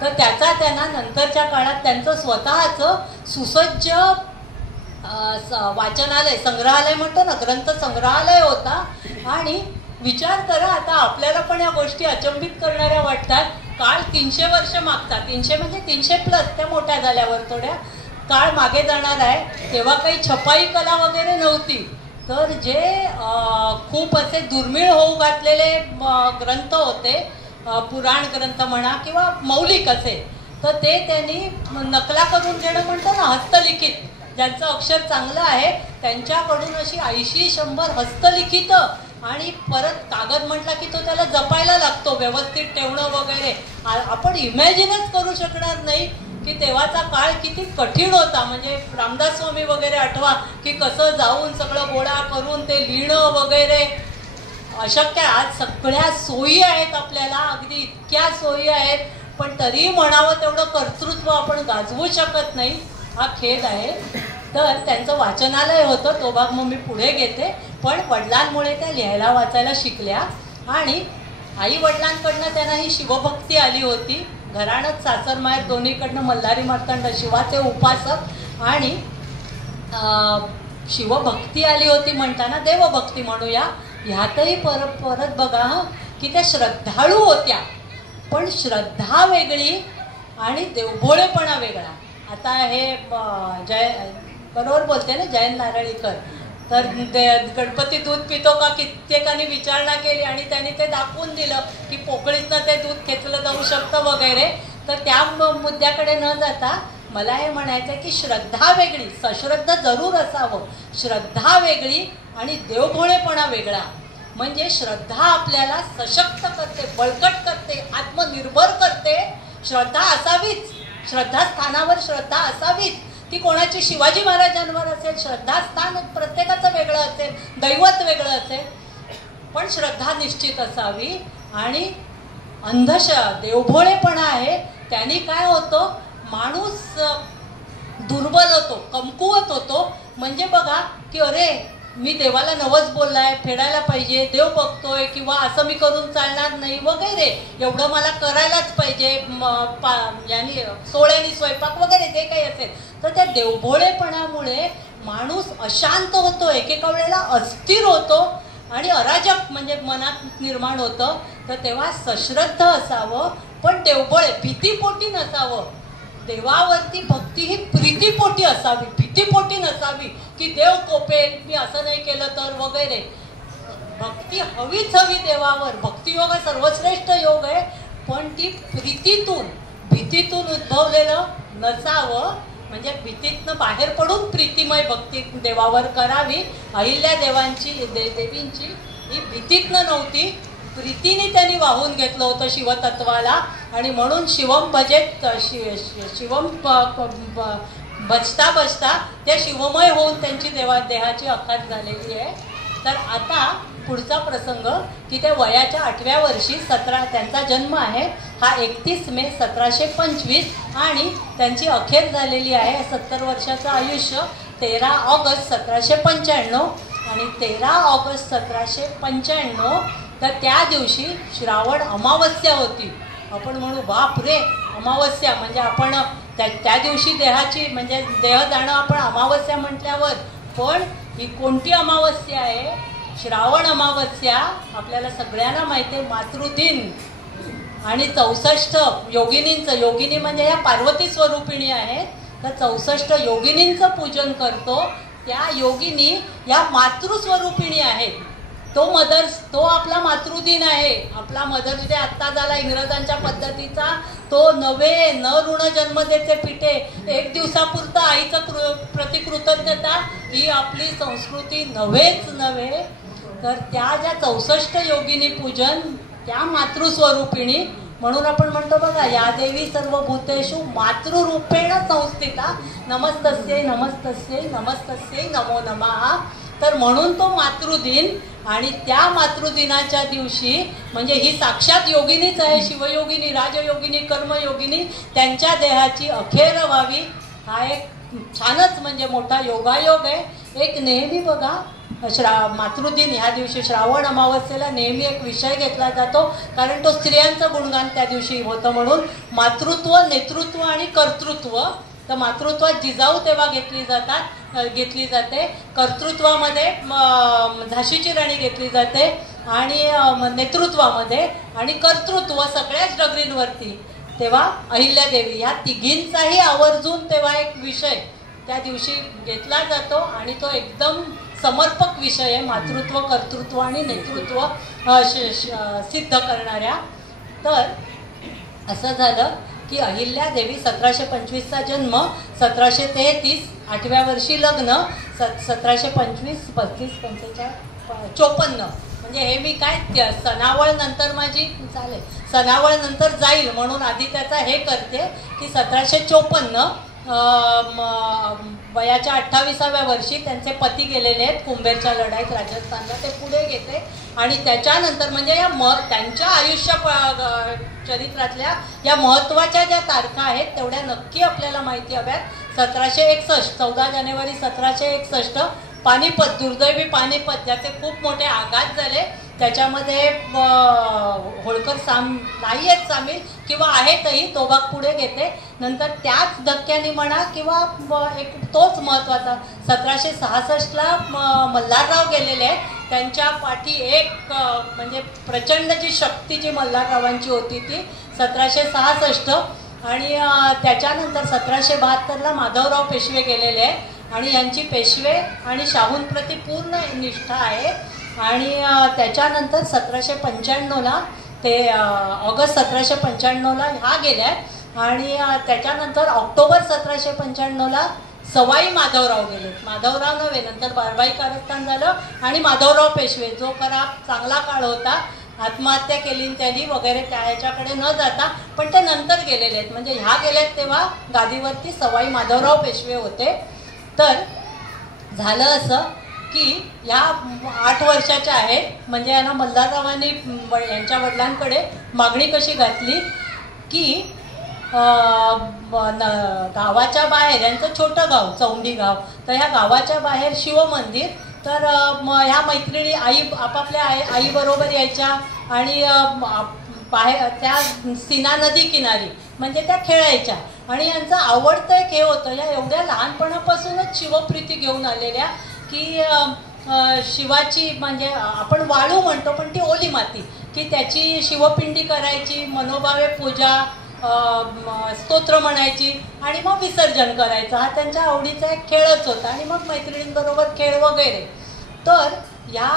तर त्याचा त्यांना नंतरच्या काळात त्यांचं स्वतःचं सुसज्ज वाचनालय, संग्रहालय म्हणतो ना, ग्रंथ संग्रहालय होता. आणि विचार करा, आता आपल्याला पण या गोष्टी अचंबित करणाऱ्या वाटतात. काळ 300 वर्ष मागचा, 300 म्हणजे 300+, त्या मोठ्या झाल्यावर थोड्या काळ मागे जाणार आहे. तेव्हा काही छपाई कला वगैरे नव्हती. तर जे खूप असे दुर्मिळ होऊ घातलेले ग्रंथ होते, पुराण ग्रंथ म्हणा किंवा मौलिक असे, तर ते त्यांनी नकला करून घेणं म्हणतो ना, हस्तलिखित, ज्यांचं अक्षर चांगलं आहे त्यांच्याकडून अशी 80-100 हस्तलिखित. आणि परत कागद म्हटला की तो त्याला जपायला लागतो, व्यवस्थित ठेवणं वगैरे. आपण इमॅजिनच करू शकणार नाही की तेव्हाचा काळ किती कठीण होता. म्हणजे रामदास स्वामी वगैरे आठवा की कसं जाऊन सगळं गोळा करून ते लिहिणं वगैरे अशक्य. आज सगळ्या सोयी आहेत आपल्याला, अगदी इतक्या सोयी आहेत, पण तरी म्हणावं तेवढं कर्तृत्व आपण गाजवू शकत नाही. हा खेद आहे. तर त्यांचं वाचनालय होतं, तो भाग मग मी पुढे घेते. पण वडिलांमुळे त्या लिहायला वाचायला शिकल्या. आणि आई वडिलांकडनं त्यांना ही शिवभक्ती आली होती. घराणंच सासर माहेर दोन्हीकडनं मल्हारी मार्तंड, शिवाचे उपासक. आणि शिवभक्ती आली होती म्हणताना देवभक्ती म्हणूया. ह्यातही परत बघा की त्या श्रद्धाळू होत्या, पण श्रद्धा वेगळी आणि देवभोळेपणा वेगळा. आता हे बरोबर बोलते ना जयंत नारळीकर, तर गणपती दूध पितो का कित्येकांनी विचारणा केली आणि त्यांनी ते दाखवून दिलं की पोकळीतनं ते दूध खेचलं जाऊ शकतं वगैरे. तर त्या मुद्द्याकडे न जाता मला हे म्हणायचं आहे की श्रद्धा वेगळी, सश्रद्ध जरूर असावं, श्रद्धा वेगळी आणि देवभोळेपणा वेगळा. म्हणजे श्रद्धा आपल्याला सशक्त करते, बळकट करते, आत्मनिर्भर करते. श्रद्धा असावीच, श्रद्धास्थानावर श्रद्धा असावीच. ती कोणाची शिवाजी महाराजांवर असेल, श्रद्धास्थान प्रत्येकाचं वेगळं असेल, दैवत वेगळं असेल, पण श्रद्धा निश्चित असावी. आणि देवभोळेपणा आहे त्यांनी काय होतं, माणूस दुर्बल होतो, कमकुवत होतो. म्हणजे बघा की अरे मी देवाला नवस बोललाय, फेडायला पाहिजे, देव बघतोय, किंवा असं मी करून चालणार नाही वगैरे, एवढं मला करायलाच पाहिजे, यानी सोळ्यानी स्वयंपाक वगैरे जे काही असेल. तर त्या देवभोळेपणामुळे माणूस अशांत होतो, एकेका वेळेला अस्थिर होतो आणि अराजक म्हणजे मनात निर्माण होतं. तर तेव्हा सश्रद्ध असावं, पण देवभोळे, भीतीपोटी नसावं. देवावरती भक्ती ही प्रीतीपोटी असावी, भीतीपोटी नसावी की देव कोपेल, मी असं नाही केलं तर वगैरे. भक्ती हवीच हवी देवावर. भक्तियोग हा सर्वश्रेष्ठ योग आहे, पण ती प्रीतीतून, भीतीतून उद्भवलेलं नसावं, म्हणजे भीतीतनं बाहेर पडून प्रीतिमय भक्ती देवावर करावी. अहिल्या देवींची ही भीतीतनं नव्हती, प्रीतीने त्यांनी वाहून घेतलं होतं शिवतत्वाला. आणि म्हणून शिवम भजेत शिवम भजता भजता त्या शिवमय होऊन त्यांची देहाची अखात झालेली आहे. तर आता पुढचा प्रसंग की त्या वयाच्या 8व्या वर्षी त्यांचा जन्म आहे हा 31 मे 1725 आणि त्यांची अखेर झालेली आहे 70 वर्षाचं आयुष्य 13 ऑगस्ट 1795. आणि 13 ऑगस्ट 1795 तर त्या दिवशी श्रावण अमावस्या होती. आपण म्हणू बाप रे अमावस्या म्हणजे आपण त्या दिवशी देहाची म्हणजे देह जाणं आपण अमावस्या म्हटल्यावर, पण ही कोणती अमावस्या आहे? श्रावण अमावस्या. आपल्याला सगळ्यांना माहिती आहे मातृदिन आणि 64 योगिनींचं, योगिनी म्हणजे या पार्वती स्वरूपिणी आहेत, तर 64 योगिनींचं पूजन करतो. त्या योगिनी या मातृस्वरूपिणी आहेत. तो आपला मातृदिन आहे. आपला मदर्स डे आत्ता झाला इंग्रजांच्या पद्धतीचा, तो नव्हे न ऋण जन्म देते पिठे, एक दिवसापुरतं आईचं प्रतिकृतज्ञता ही आपली संस्कृती नव्हे. तर त्या ज्या 64 योगिनी पूजन त्या मातृस्वरूपिणी, म्हणून आपण म्हणतो बघा या देवी सर्व भूतेषु मातृरूपेण संस्थिता नमस्तस्यै नमस्तस्यै नमस्तस्यै नमो नमः. तर म्हणून तो मातृदिन. आणि त्या मातृदिनाच्या दिवशी म्हणजे ही साक्षात योगिनीच आहे, शिवयोगिनी, राजयोगिनी, कर्मयोगिनी, त्यांच्या देहाची अखेर व्हावी हा एक छानच म्हणजे मोठा योगायोग आहे. एक नेहमी बघा मातृदिन ह्या दिवशी श्रावण अमावस्येला नेहमी एक विषय घेतला जातो, कारण तो स्त्रियांचं गुणगान त्या दिवशी होतं. म्हणून मातृत्व, नेतृत्व आणि कर्तृत्व. तर मातृत्वात जिजाऊ तेव्हा घेतली जाते, कर्तृत्वामध्ये झाशीची राणी घेतली जाते आणि नेतृत्वामध्ये आणि कर्तृत्व सगळ्याच डगरींवरती तेव्हा अहिल्यादेवी. या तिघींचाही आवर्जून तेव्हा एक विषय त्या दिवशी घेतला जातो आणि तो एकदम समर्पक विषय आहे, मातृत्व, कर्तृत्व आणि नेतृत्व सिद्ध करणाऱ्या. तर असं झालं की अहिल्यादेवी 1725चा जन्म, 1733 8व्या वर्षी लग्न, 1725 35 45 54 म्हणजे हे मी काय सनावळ नंतर माझी चालेल, सनावळ नंतर जाईल म्हणून आधी त्याचा हे करते की 1754 वयाच्या 28व्या वर्षी त्यांचे पती गेलेले आहेत कुंभेरच्या लढाईत राजस्थानला, ते पुढे घेते. आणि त्याच्यानंतर म्हणजे या त्यांच्या आयुष्य चरित्रातल्या या महत्त्वाच्या ज्या तारखा आहेत तेवढ्या नक्की आपल्याला माहिती हव्यात. 1761 14 जानेवारी 1761 पानिपत, दुर्दैवी पानिपत, ज्याचे खूप मोठे आघात झाले, त्याच्यामध्ये होळकर नाही आहेत सामील किंवा आहेतही, तो भाग पुढे घेते. नंतर त्याच धक्क्याने म्हणा किंवा एक तोच महत्त्वाचा 1766ला मल्हारराव गेलेले आहेत, त्यांच्या पाठी एक म्हणजे प्रचंड जी शक्ती जी मल्हाररावांची होती ती 1766. आणि त्याच्यानंतर 1772ला माधवराव पेशवे गेलेले आहेत आणि यांची पेशवे आणि शाहूंप्रती पूर्ण निष्ठा आहे. आणि त्याच्यानंतर 1795ला ते ऑगस्ट 1795ला ह्या गेल्या. आणि त्याच्यानंतर ऑक्टोबर 1795ला सवाई माधवराव गेले. माधवराव नव्हे, नंतर बारबाई कारस्थान झालं आणि माधवराव पेशवे, जो खरा चांगला काळ होता, आत्महत्या केली त्यांनी वगैरे, त्या ह्याच्याकडे न जाता, पण ते नंतर गेलेले आहेत. म्हणजे ह्या गेल्यात तेव्हा गादीवरती सवाई माधवराव पेशवे होते. तर झालं असं की ह्या 8 वर्षाच्या आहेत, म्हणजे यांना मल्हाररावांनी यांच्या वडिलांकडे मागणी कशी घातली की गावाच्या बाहेर, यांचं छोटं गाव चौंडी गाव, तर ह्या गावाच्या बाहेर शिवमंदिर. तर ह्या मैत्रिणी आपापल्या आईबरोबर यायच्या आणि बाहेर त्या सीना नदी किनारी म्हणजे त्या खेळायच्या. आणि यांचं आवडतं एक हे होतं, या एवढ्या लहानपणापासूनच शिवप्रीती घेऊन आलेल्या की शिवाची म्हणजे आपण वाळू म्हणतो पण ती ओली माती, की त्याची शिवपिंडी करायची, मनोभावे पूजा, स्तोत्र म्हणायची आणि मग विसर्जन करायचं. हा त्यांच्या आवडीचा एक खेळच होता. आणि मग मैत्रिणींबरोबर खेळ वगैरे. तर या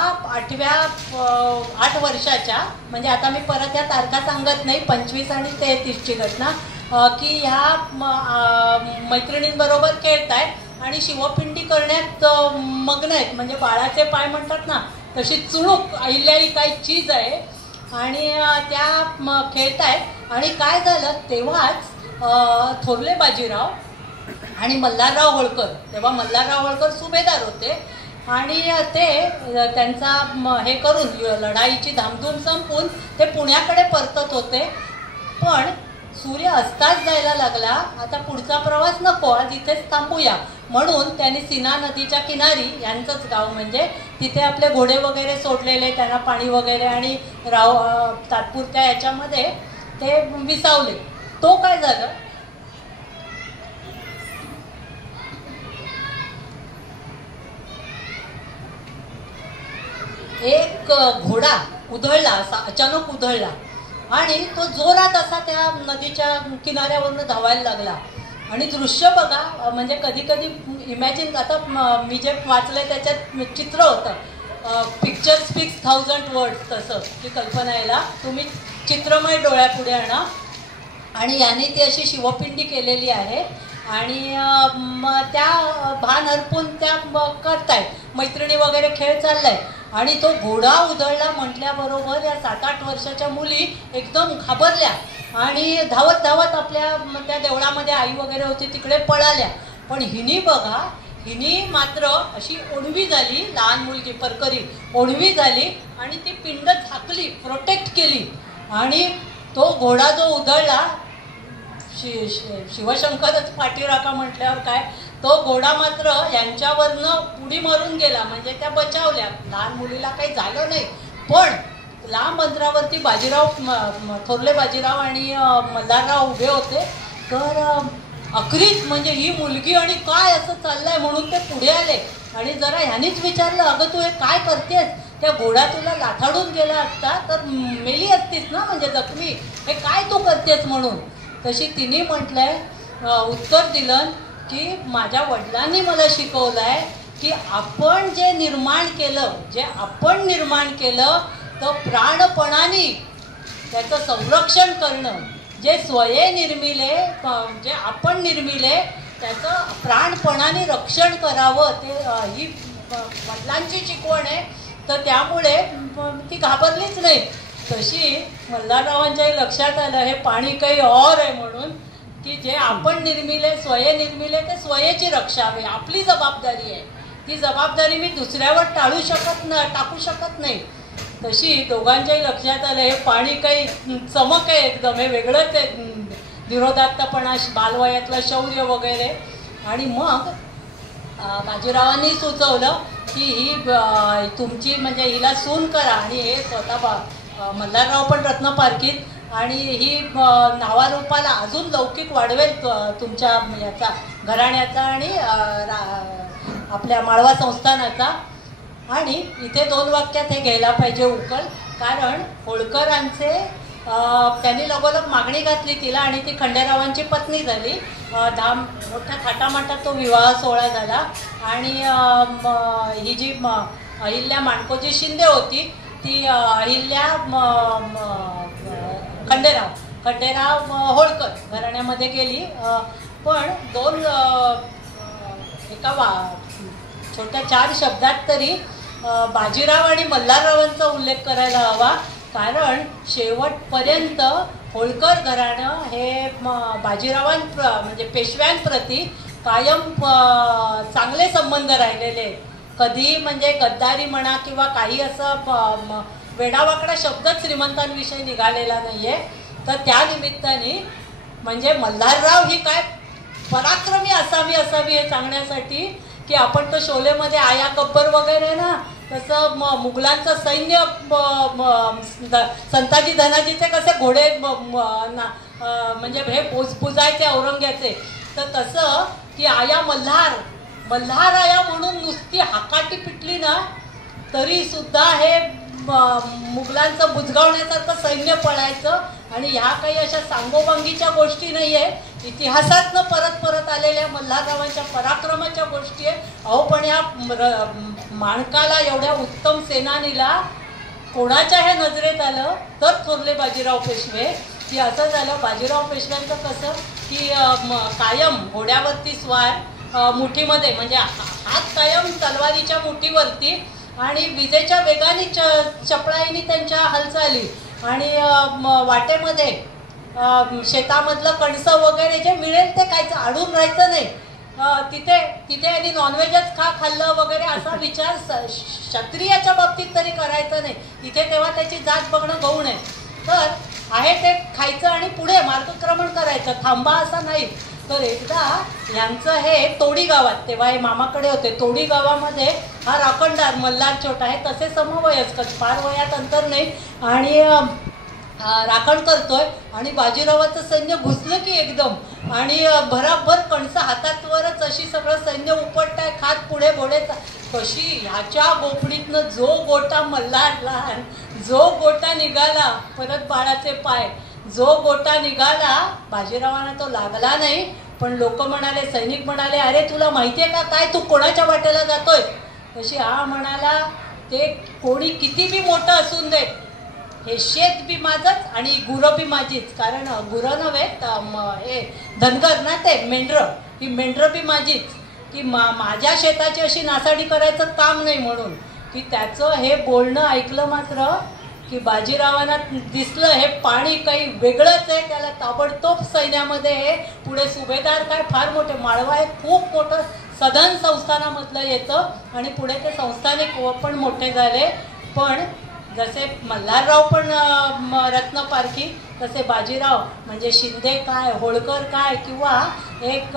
8 वर्षाच्या, म्हणजे आता मी परत या तारखा सांगत नाही, 25 आणि 33ची घटना, की ह्या मैत्रिणींबरोबर खेळतायत आणि शिवपिंडी करण्यात मग्न आहेत. म्हणजे बाळाचे पाय म्हणतात ना, तशी चुणूक अहिल्या ही काही चीज आहे आणि त्या खेळतायत. आणि काय झालं तेव्हाच थोरले बाजीराव आणि मल्हारराव होळकर, तेव्हा मल्हारराव होळकर सुभेदार होते आणि ते त्यांचा हे करून लढाईची धामधूम संपून ते पुण्याकडे परतत होते. पण सूर्य अस्ताच जायला लागला. आता पुढचा प्रवास नको, आज इथेच थांबूया म्हणून त्यांनी सीना नदीच्या किनारी, यांचंच गाव म्हणजे, तिथे आपले घोडे वगैरे सोडलेले, त्यांना पाणी वगैरे आणि तात्पुरत्या याच्यामध्ये ते विसावले. तो काय झालं, एक घोडा उधळला, असा अचानक उधळला आणि तो जोरात असा त्या नदीच्या किनाऱ्यावरून धावायला लागला. आणि दृश्य बघा, म्हणजे कधी कधी इमॅजिन, आता मी जे वाचलंय त्याच्यात चित्र होतं, पिक्चर स्पीक्स 1000 वर्ड्स, तसं ती कल्पना यायला तुम्ही चित्रमय डोळ्यापुढे आणा. आणि याने ती अशी शिवपिंडी केलेली आहे आणि त्या भान हरपून त्या करतायत, मैत्रिणी वगैरे खेळ चाललाय. आणि तो घोडा उधळला म्हटल्याबरोबर या 7-8 वर्षाच्या मुली एकदम घाबरल्या आणि धावत धावत आपल्या त्या देवळामध्ये आई वगैरे होती तिकडे पळाल्या. पण हिनी बघा, हिनी मात्र अशी ओढवी झाली, लहान मुलगी परकरी ओढवी झाली आणि ती पिंड झाकली, प्रोटेक्ट केली. आणि तो घोडा जो उधळला, शिवशंकरच पाठीराखा म्हटल्यावर काय, तो घोडा मात्र यांच्यावरनं उडी मारून गेला. म्हणजे त्या बचावल्या, लहान मुलीला काही झालं नाही. पण लांब अंतरावरती बाजीराव, थोरले बाजीराव आणि मल्हारराव उभे होते. तर अखरीच म्हणजे ही मुलगी आणि काय असं चाललंय म्हणून ते पुढे आले आणि जरा ह्यानीच विचारलं, अगं तू हे काय करतेस, त्या घोडा तुला लाथाडून गेला असता तर मेली असतीस ना, म्हणजे जखमी, हे काय तू करतेस म्हणून. तशी तिने म्हटलंय, उत्तर दिलं की माझ्या वडिलांनी मला शिकवलं आहे की आपण जे निर्माण केलं तर प्राणपणाने त्याचं संरक्षण करणं, जे निर्मिले, जे आपण निर्मिले त्याचं प्राणपणाने रक्षण करावं, ते ही वडिलांची शिकवण आहे. तर त्यामुळे ती घाबरलीच नाही. तशी मल्हाररावांच्याही लक्षात आलं हे पाणी काही और आहे म्हणून, की जे आपण निर्मिले, निर्मिले ते स्वयची रक्षा हवी, आपली जबाबदारी आहे. ती जबाबदारी मी दुसऱ्यावर टाकू शकत नाही. तशी दोघांच्याही लक्षात आलं हे पाणी काही चमक आहे, एकदम हे वेगळंच आहे, विरोधात्तपणा, बालवयातलं शौर्य वगैरे. आणि मग बाजीरावांनी सुचवलं की ही तुमची म्हणजे हिला सून करा आणि हे स्वतः मल्हारराव पण रत्नपारखीत आणि ही नावारूपाला अजून लौकिक वाढवेल तुमच्या याचा, घराण्याचा आणि आपल्या माळवा संस्थानाचा. आणि इथे 2 वाक्यात हे घ्यायला पाहिजे उकल, कारण होळकरांचे त्यांनी लगोलग मागणी घातली तिला आणि ती खंडेरावांची पत्नी झाली. मोठ्या थाटामाटात तो विवाह सोहळा झाला. आणि ही जी अहिल्या माणकोजी शिंदे होती ती अहिल्या खंडेराव होळकर घराण्यामध्ये गेली. पण 2 एका छोट्या 4 शब्दात तरी बाजीराव आणि मल्हाररावांचा उल्लेख करायला हवा, कारण शेवटपर्यंत होळकर घराणं हे म्हणजे पेशव्यांप्रती कायम चांगले संबंध राहिलेले. कधी म्हणजे गद्दारी म्हणा किंवा काही असं वेडावाकडा शब्दच श्रीमंतांविषयी निघालेला नाहीये. तर त्या निमित्ताने म्हणजे मल्हारराव ही काय पराक्रमी असावी हे सांगण्यासाठी, की आपण तो शोलेमध्ये आया गब्बर वगैरे ना, तसं मुघलांचं सैन्य संताजी धनाजीचे कसे घोडे म्हणजे हे पुजायचे औरंग्याचे, तर तसं की आया मल्हार आया म्हणून नुसती हाकाटी पिटली ना तरी सुद्धा हे मुघलांचं बुजगावण्यासारखं सैन्य पळायचं. आणि ह्या काही अशा सांगोपांगीच्या गोष्टी नाही आहे, इतिहासातनं परत परत आलेल्या मल्हाररावांच्या पराक्रमाच्या गोष्टी आहे. अहो पण या माणकाला, एवढ्या उत्तम सेनानीला कोणाच्या हे नजरेत आलं तर थोरले बाजीराव पेशवे. की असं झालं, बाजीराव पेशव्यांचं कसं की कायम घोड्यावरती स्वार, मुठीमध्ये म्हणजे हात कायम तलवारीच्या मुठीवरती, आणि विजेच्या वेगाने चपळाईने त्यांच्या हालचाली, आणि वाटेमध्ये शेतामधलं कणसं वगैरे जे मिळेल ते खायचं, अडून राहायचं नाही. तिथे आणि नॉनव्हेजच खाल्लं वगैरे असा विचार क्षत्रियाच्या बाबतीत तरी करायचं नाही. तिथे तेव्हा त्याची जात बघणं गौण आहे. तर आहे ते खायचं आणि पुढे मार्गक्रमण करायचं, थांबा असं नाही. तर एकदा यांचं हे तोडी गावात, तेव्हा हे मामाकडे होते, तोडी गावामध्ये हा राखणदार मल्हार छोटा आहे, तसे समवयस्क, फार वयात अंतर नाही, आणि राखण करतोय. आणि बाजीरावाचं सैन्य घुसलं की एकदम, आणि भराभर कणसं हातातवरच अशी सगळं सैन्य उपटताय, खात पुढे घोडे. कशी ह्याच्या गोफणीतनं जो गोटा मल्हारला, जो गोटा निघाला, परत बाळाचे पाय, जो गोटा निघाला, बाजीरावांना तो लागला नाही. पण लोक म्हणाले, सैनिक म्हणाले, अरे तुला माहितीये का काय, तू कोणाच्या वाटेला जातोय? तशी हा म्हणाला, ते कोणी किती बी मोठं असून दे, हे शेत बी माझंच आणि गुरं बी माझीच. कारण गुरं नव्हे, हे धनगर ना, ते मेंढरं, ही मेंढरं बी माझीच. की माझ्या शेताची अशी नासाडी करायचं काम नाही. म्हणून की त्याचं हे बोलणं ऐकलं मात्र की बाजीरावांना दिसलं हे पाणी काही वेगळंच आहे. त्याला ताबडतोब सैन्यामध्ये हे पुढे सुभेदार काय फार मोठे, माळवा हे खूप मोठं सदन संस्थानामधलं येतं, आणि पुढे ते संस्थानिक पण मोठे झाले. पण जसे मल्हारराव पण रत्नपारखी, तसे बाजीराव म्हणजे शिंदे काय, होळकर काय, किंवा एक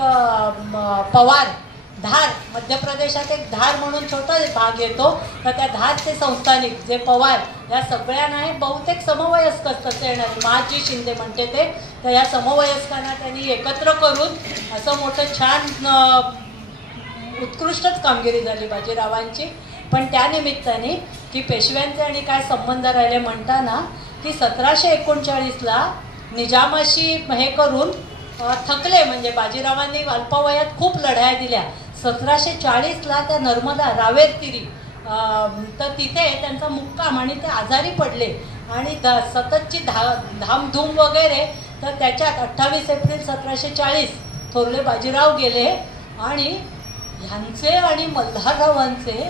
पवार, धार, मध्य प्रदेशात एक धार म्हणून छोटा भाग येतो, तर त्या धारचे संस्थानिक जे पवार, या सगळ्यांना हे बहुतेक समवयस्क तसे येणार, महाजी शिंदे म्हणते ते. तर या समवयस्कांना त्यांनी एकत्र करून असं मोठं छान उत्कृष्टच कामगिरी झाली बाजीरावांची. पण त्या निमित्ताने की पेशव्यांचे आणि काय संबंध राहिले म्हणताना की 1739ला निजामाशी हे करून थकले, म्हणजे बाजीरावांनी अल्पवयात खूप लढाया दिल्या. 1740ला त्या नर्मदा रावेर तीरी, तर तिथे त्यांचा मुक्काम, आणि ते आजारी पडले, आणि सततची धामधूम वगैरे. तर त्याच्यात 28 एप्रिल 1740 थोरले बाजीराव गेले, आणि ह्यांचे आणि मल्हाररावांचे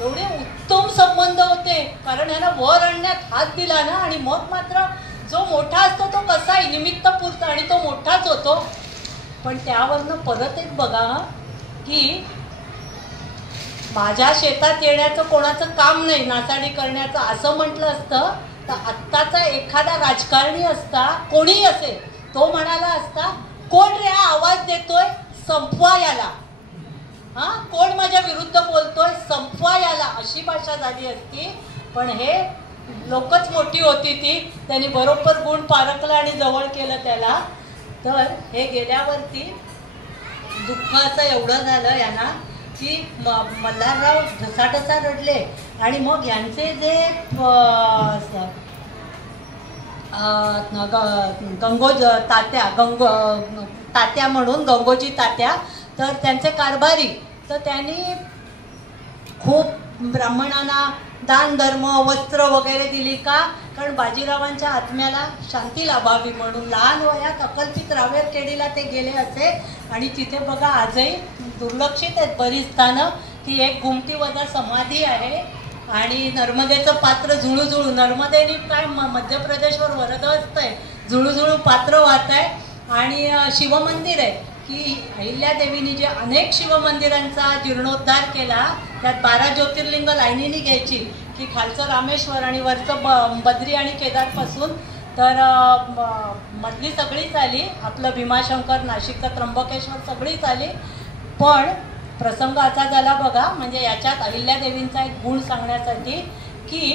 एवढे उत्तम संबंध होते, कारण ह्यांना वर आणण्यात हात दिला ना. आणि मग मात्र जो मोठा असतो तो कसाही निमित्त पुरता, आणि तो मोठाच होतो. पण त्यावरनं परत एक बघा की माझ्या शेतात येण्याचं कोणाचं काम नाही, नासाडी करण्याचं असं म्हटलं असतं तर आत्ताचा एखादा राजकारणी असता, कोणीही असेल, तो म्हणाला असता, कोण रे हा आवाज देतोय, संपवा याला, हा कोण माझ्या विरुद्ध बोलतोय, संपवा याला, अशी भाषा झाली असती. पण हे लोकच मोठी होती ती, त्यांनी बरोबर गुण पारखला आणि जवळ केलं त्याला. तर हे गेल्यावरती दुःख असं एवढं झालं यांना की मल्हारराव ढसाढसा रडले. आणि मग यांचे जे गंगोज तात्या म्हणून गंगोजी तात्या, तर त्यांचे कारभारी, तर त्यांनी खूप ब्राह्मणांना दान धर्म वस्त्र वगैरे दिली. का? कारण बाजीरावांच्या आत्म्याला शांती लाभावी म्हणून. लहान वयात अकल्पित रावेर केडीला ते गेले असे, आणि तिथे बघा आजही दुर्लक्षित आहेत बरीच स्थानं, की एक घुमटी वजा समाधी आहे, आणि नर्मदेचं पात्र झुळूझुळू, नर्मदेने काय मध्य प्रदेशवर वरदहस्त आहे, झुळूझुळू पात्र वाहत आहे. आणि शिवमंदिर आहे की अहिल्यादेवीने जे अनेक शिवमंदिरांचा जीर्णोद्धार केला, त्यात 12 ज्योतिर्लिंग लाईनीने घ्यायची, की खालचं रामेश्वर आणि वरचं बद्री आणि केदारपासून. तर मधली सगळीच आली, आपलं भीमाशंकर, नाशिकचं त्र्यंबकेश्वर सगळीच आली. पण प्रसंग असा झाला बघा, म्हणजे याच्यात अहिल्यादेवींचा एक गुण सांगण्यासाठी की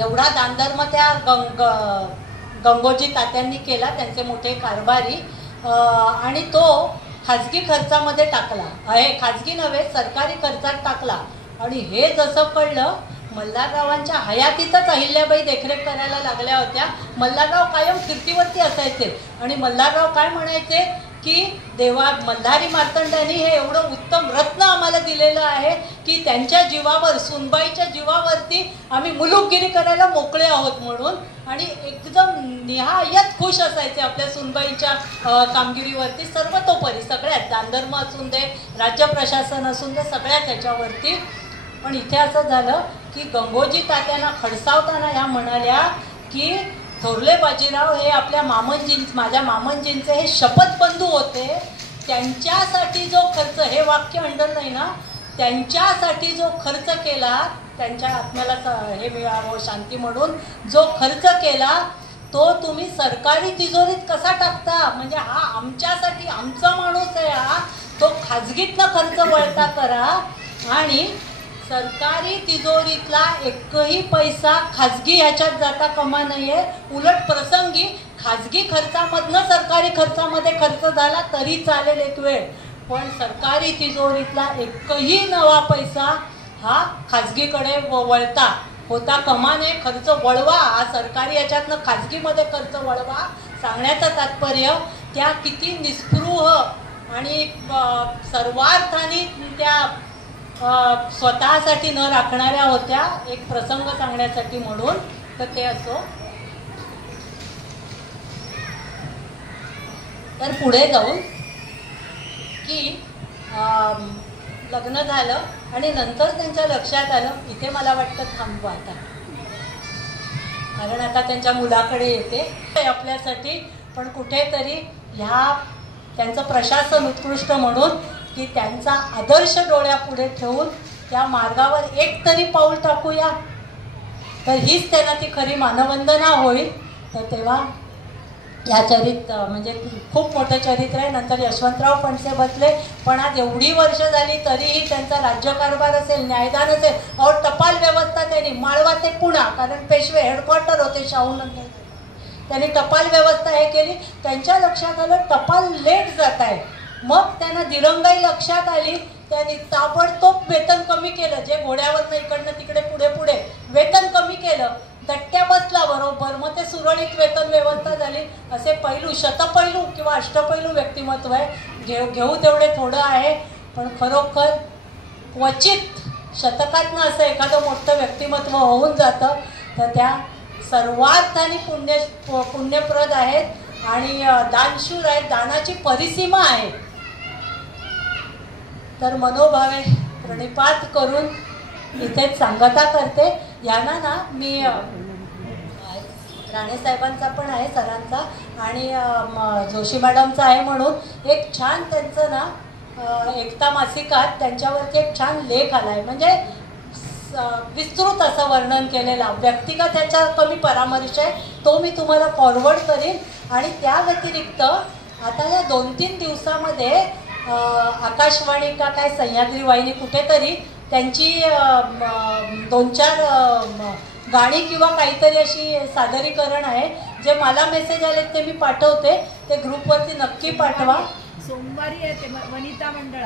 एवढा दानधर्म त्या गंगोजी तात्यांनी केला, त्यांचे मोठे कारभारी, आणि तो खाजगी खर्चामध्ये टाकला, हे खाजगी नव्हे सरकारी खर्चात टाकला. आणि हे जसं कळलं मल्हाररावांच्या हयातीतच अहिल्याबाई देखरेख करायला लागल्या होत्या. मल्हारराव कायम कीर्तीवरती असायचे आणि मल्हारराव काय म्हणायचे की देवा मल्हारी मार्तंडांनी हे एवढं उत्तम रत्न आम्हाला दिलेलं आहे की त्यांच्या जीवावर, सुनबाईच्या जीवावरती आम्ही मुलुकगिरी करायला मोकळे आहोत म्हणून. आणि एकदम निहायत खुश असायचे आपल्या सुनबाईच्या कामगिरीवरती सर्वतोपरी, सगळ्यात दानधर्म असून दे, राज्य प्रशासन असून दे, सगळ्याच ह्याच्यावरती. पण इथे असं झालं की गंगोजी तात्यांना खडसावताना ह्या म्हणाल्या की थोरले बाजीराव हे आपल्या माझ्या मामंजींचे हे शपथबंधू होते, त्यांच्यासाठी जो खर्च, हे वाक्य अंडरलाईन ना, त्यांच्यासाठी जो खर्च केला, त्यांच्या आत्म्याला हे मिळावं शांती म्हणून जो खर्च केला तो तुम्ही सरकारी तिजोरीत कसा टाकता? म्हणजे हा आमच्यासाठी, आमचा माणूस आहे हा, तो खाजगीतनं खर्च वळता करा आणि सरकारी तिजोरीतला एकही पैसा खाजगी ह्याच्यात जाता कामा नये. उलट प्रसंगी खाजगी खर्चामधनं सरकारी खर्चामध्ये खर्च झाला तरी चालेल एक वेळ, पण सरकारी तिजोरीतला एकही नवा पैसा हा खाजगीकडे वळता होता कामा नये. खर्च वळवा, हा सरकारी याच्यातनं खाजगीमध्ये खर्च वळवा. सांगण्याचं तात्पर्य त्या किती निस्पृह आणि सर्वार्थाने त्या स्वतःसाठी न राखणाऱ्या होत्या, एक प्रसंग सांगण्यासाठी म्हणून. तर ते असो. तर पुढे जाऊन की लग्न झालं आणि नंतर त्यांच्या लक्षात आलं, इथे मला वाटतं थांबवा आता, कारण आता त्यांच्या मुलाकडे येते आपल्यासाठी. पण कुठेतरी ह्या त्यांचं प्रशासन उत्कृष्ट म्हणून की त्यांचा आदर्श डोळ्यापुढे ठेवून त्या मार्गावर एक तरी पाऊल टाकूया, तर हीच त्यांना ती खरी मानवंदना होईल. तर तेव्हा या म्हणजे खूप मोठं चरित्र आहे. नंतर यशवंतराव फणसे बसले, पण आज एवढी वर्ष झाली तरीही त्यांचा राज्यकारभार असेल, न्यायदान असेल, और टपाल व्यवस्था त्यांनी माळवा ते पुणा, कारण पेशवे हेडक्वार्टर होते शाहूनगर, त्यांनी टपाल व्यवस्था हे केली. त्यांच्या लक्षात आलं टपाल लेट जात आहे. मग त्यांना दिरंगाई लक्षात आली, त्यांनी ताबडतोब वेतन कमी केलं. जे घोड्यावरनं इकडनं तिकडे पुढे पुढे वेतन कमी केलं, दट्ट्या बसला बरोबर, मग ते सुरळीत वेतन व्यवस्था झाली. असे पैलू, शतपैलू किंवा अष्टपैलू व्यक्तिमत्व आहे. घेऊ तेवढे थोडं आहे, पण खरोखर क्वचित शतकातनं असं एखादं मोठं व्यक्तिमत्व होऊन जातं. तर त्या सर्वार्थाने पुण्यप्रद आहेत आणि दानशूर आहेत, दानाची परिसीमा आहे. तर मनोभावे प्रणिपात करून इथेच सांगता करते. यांना ना मी राणे साहेबांचा पण आहे, सरांचा, आणि जोशी मॅडमचा आहे, म्हणून एक छान त्यांचं ना एकता मासिकात त्यांच्यावरती एक छान लेख आलाय. म्हणजे विस्तृत असं वर्णन केलेला, व्यक्तिगत ह्याच्या कमी परामर्श आहे, तो मी तुम्हाला फॉरवर्ड करीन. आणि त्या व्यतिरिक्त आता या 2-3 दिवसामध्ये आकाशवाणी का काय सह्याद्री वाहिनी कुठेतरी त्यांची 2-4 गाणी किंवा काहीतरी अशी सादरीकरण आहे. जे मला मेसेज आले ते मी पाठवते, ते ग्रुपवरती नक्की पाठवा. सोमवारी येते वनिता मंडळ.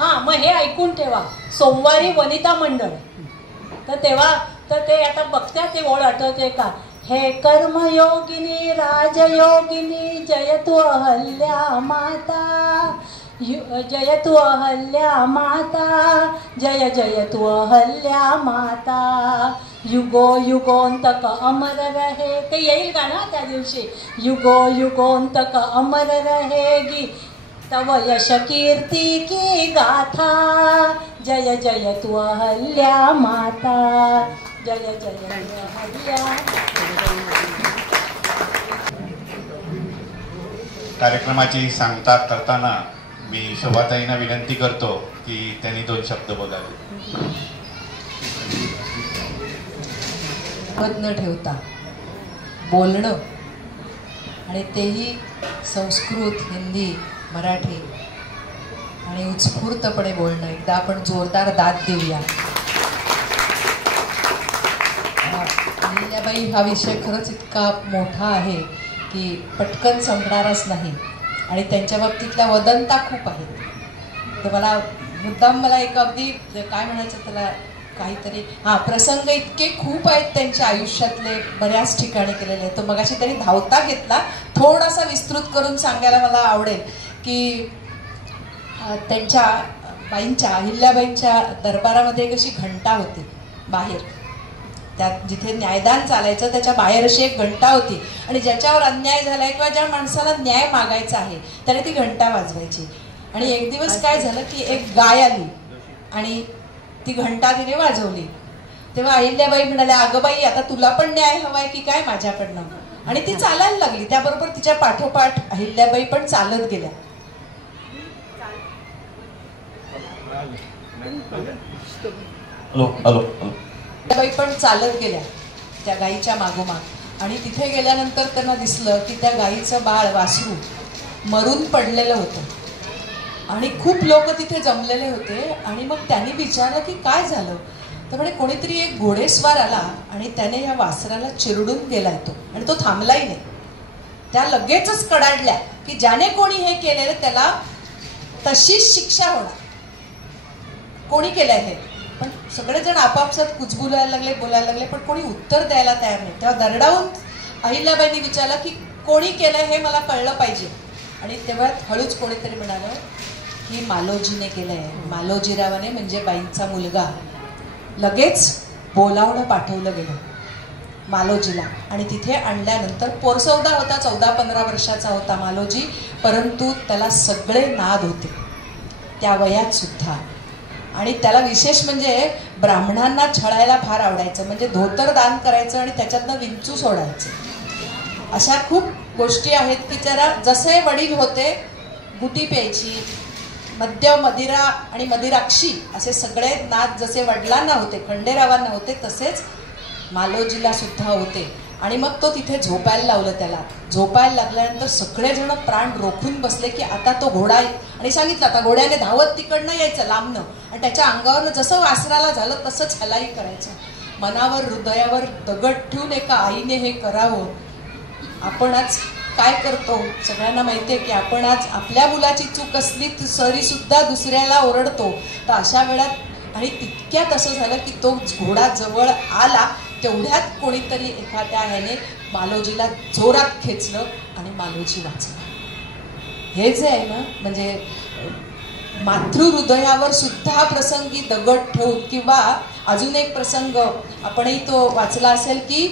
हां, मग हे ऐकून ठेवा, सोमवारी वनिता मंडळ. तर तेव्हा तर ते आता बघत्या ते ओळ आठवते का, हे कर्मयोगिनी राजयोगिनी जय तू अहल्या माता, जय तू अहल्या माता, जय जय तू अहल्या माता, युगो युगोंतक अमर रहे. ते येईल का ना त्या दिवशी, युगो युगोंतक अमर रहेगी तव यश कीर्ती की गाथा, जय जय तू अहल्या माता, जय जय अहल्या. कार्यक्रमाची सांगता करताना मी शोभाताईंना विनंती करतो की त्यांनी 2 शब्द बोलावे. न ठेवता बोलणं, आणि तेही संस्कृत, हिंदी, मराठी, आणि उत्स्फूर्तपणे बोलणं. एकदा आपण जोरदार दाद देऊया. अहिल्याबाई हा विषय खरंच इतका मोठा आहे की पटकन संपणारच नाही, आणि त्यांच्या बाबतीतल्या वदंता खूप आहेत. तर मला एक अगदी काय म्हणायचं त्याला, काहीतरी प्रसंग इतके खूप आहेत त्यांच्या आयुष्यातले, बऱ्याच ठिकाणी केलेले आहेत. तो मगाशी त्यांनी धावता घेतला, थोडासा विस्तृत करून सांगायला मला आवडेल की त्यांच्या बाईंच्या, अहिल्याबाईंच्या दरबारामध्ये एक अशी घंटा होती बाहेर, त्यात जिथे न्यायदान चालायचं त्याच्या बाहेर अशी एक घंटा होती आणि ज्याच्यावर अन्याय झालाय किंवा ज्या माणसाला न्याय मागायचा आहे त्याने ती घंटा वाजवायची. आणि एक दिवस काय झालं की एक गाय आली आणि ती घंटा तिने वाजवली. तेव्हा अहिल्याबाई म्हणाल्या, अगं बाई, आता तुला पण न्याय हवाय की काय माझ्याकडनं? आणि ती चालायला लागली. त्याबरोबर तिच्या पाठोपाठ अहिल्याबाई पण चालत गेल्या. अहिल्याबाई पण चालत गेल्या त्या गायीच्या मागोमाग. आणि तिथे गेल्यानंतर त्यांना दिसलं की त्या गायीचं बाळ, वासरू मरून पडलेलं होतं आणि खूप लोक तिथे जमलेले होते. आणि मग त्यांनी विचारलं की काय झालं? तर म्हणे कोणीतरी एक घोडेस्वार आला आणि त्याने या वासराला चिरडून गेलाय तो, आणि तो थांबलाही नाही. त्या लगेचच कडाडल्या की ज्याने कोणी हे केलेलं त्याला तशीच शिक्षा होणार. कोणी केलंय हे? पण सगळेजण आपापसात कुजबुलायला लागले, बोलायला लागले, पण कोणी उत्तर द्यायला तयार नाही. तेव्हा दरडावून अहिल्याबाईंनी विचारलं की कोणी केलंय हे मला कळलं पाहिजे. आणि तेव्हा हळूच कोणीतरी म्हणालं की मालोजीने केलंय. मालोजीरावाने म्हणजे बाईंचा मुलगा. लगेच बोलावणं पाठवलं गेलं मालोजीला. आणि तिथे आणल्यानंतर पोरसौदा होता, 14-15 वर्षाचा होता मालोजी, परंतु त्याला सगळे नाद होते त्या वयात सुद्धा. आणि त्याला विशेष म्हणजे ब्राह्मणांना छळायला फार आवडायचं, म्हणजे धोतर दान करायचं आणि त्याच्यातनं विंचू सोडायचं. अशा खूप गोष्टी आहेत की जरा जसे वडील होते, गुटी प्यायची, मद्य, मदिरा आणि मदिराक्षी असे सगळे नाद जसे वडिलांना होते, खंडेरावांना होते, तसेच मालोजीला सुद्धा होते. आणि मग तो तिथे झोपायला लावलं. त्याला झोपायला लागल्यानंतर सगळेजण प्राण रोखून बसले की आता तो घोडा, आणि सांगितलं आता घोड्याने धावत तिकडनं यायचं लांबनं, आणि त्याच्या अंगावरनं जसं वासराला झालं तसंच हलाई करायचं. मनावर, हृदयावर दगड ठेवून एका आईने हे करावं. आपण आज काय करतो सगळ्यांना माहिती आहे की आपण आज आपल्या मुलाची चूक असली तरी सुद्धा दुसऱ्याला ओरडतो. तर अशा वेळात, आणि तितक्यात असं झालं की तो घोडा जवळ आला, तेवढ्यात कोणीतरी एखाद्या ह्याने मालोजीला जोरात खेचलं आणि मालोजी वाचला. हे जे आहे ना, म्हणजे मातृहृदयावर सुद्धा प्रसंगी दगड ठेवून, किंवा अजून एक प्रसंग आपणही तो वाचला असेल की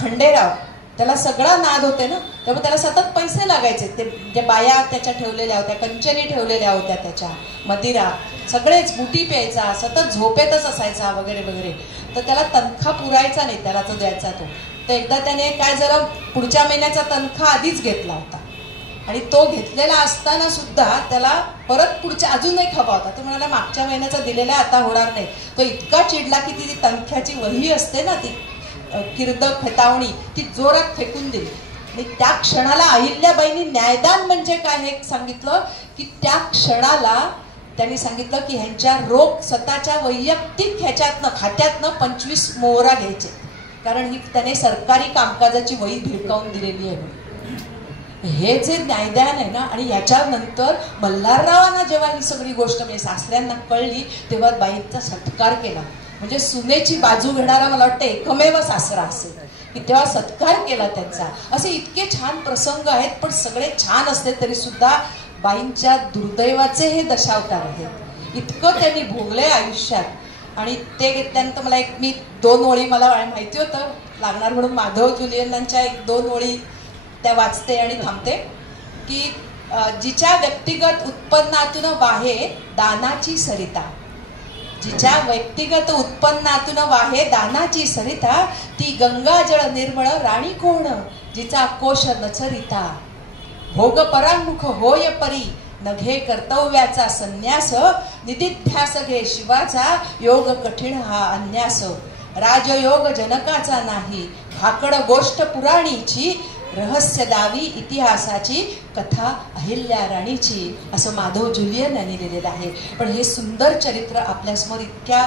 खंडेराव, त्याला सगळा नाद होते ना, त्यामुळे त्याला सतत पैसे लागायचे. ते बाया त्याच्या ठेवलेल्या होत्या, कंचनी ठेवलेल्या होत्या, त्याच्या मदिरा, सगळेच गुटी प्यायचा, सतत झोपेतच असायचा वगैरे वगैरे. तर त्याला तनखा पुरायचा नाही, त्याला तो द्यायचा तो. तर एकदा त्याने काय जरा पुढच्या महिन्याचा तनखा आधीच घेतला होता, आणि तो घेतलेला असताना सुद्धा त्याला परत पुढच्या अजून एक हवा होता. तो म्हणाला मागच्या महिन्याचा दिलेला आता होणार नाही. तो इतका चिडला की ती तनख्याची वही असते ना, ती किर्द खतावणी, ती जोरात फेकून दिली. आणि त्या क्षणाला अहिल्याबाईंनी न्यायदान म्हणजे काय हे सांगितलं की त्या क्षणाला त्यांनी सांगितलं की ह्यांच्या रोख स्वतःच्या वैयक्तिक ह्याच्यातनं, खात्यातनं 25 मोहरा घ्यायचे, कारण ही त्याने सरकारी कामकाजाची वही भिरकावून दिलेली आहे. हे जे न्यायदान आहे ना, आणि याच्यानंतर मल्हाररावांना जेव्हा ही सगळी गोष्ट म्हणजे सासऱ्यांना कळली तेव्हा बाईंचा सत्कार केला. म्हणजे सुनेची बाजू घेणारा मला वाटतं एकमेव सासरा असेल की तेव्हा सत्कार केला त्यांचा. असे इतके छान प्रसंग आहेत, पण सगळे छान असते तरी सुद्धा बाईंच्या दुर्दैवाचे हे दशावतार आहेत. इतकं त्यांनी भोगले आयुष्यात. आणि ते घेतल्यानंतर मला मी 2 ओळी मला माहिती होतं लागणार म्हणून माधव जुलियनांच्या 1-2 ओळी त्या वाचते आणि थांबते की जिच्या व्यक्तिगत उत्पन्नातून वाहे दानाची सरिता, जिच्या व्यक्तिगत उत्पन्नातून वाहे दानाची सरिता, ती गंगाजळ निर्मळ राणी कोण, जिचा कोश नचरिता. भोग परांमुख होय परी, नघे कर्तव्याचा संन्यास, निदिध्यास घे शिवाचा, योग कठीण हा अन्यास. राजयोग जनकाचा नाही, भाकड गोष्ट पुराणीची, रहस्य दावी इतिहासाची, कथा अहिल्या राणीची, असं माधव जुलियन यांनी लिहिलेलं आहे. पण हे सुंदर चरित्र आपल्यासमोर इतक्या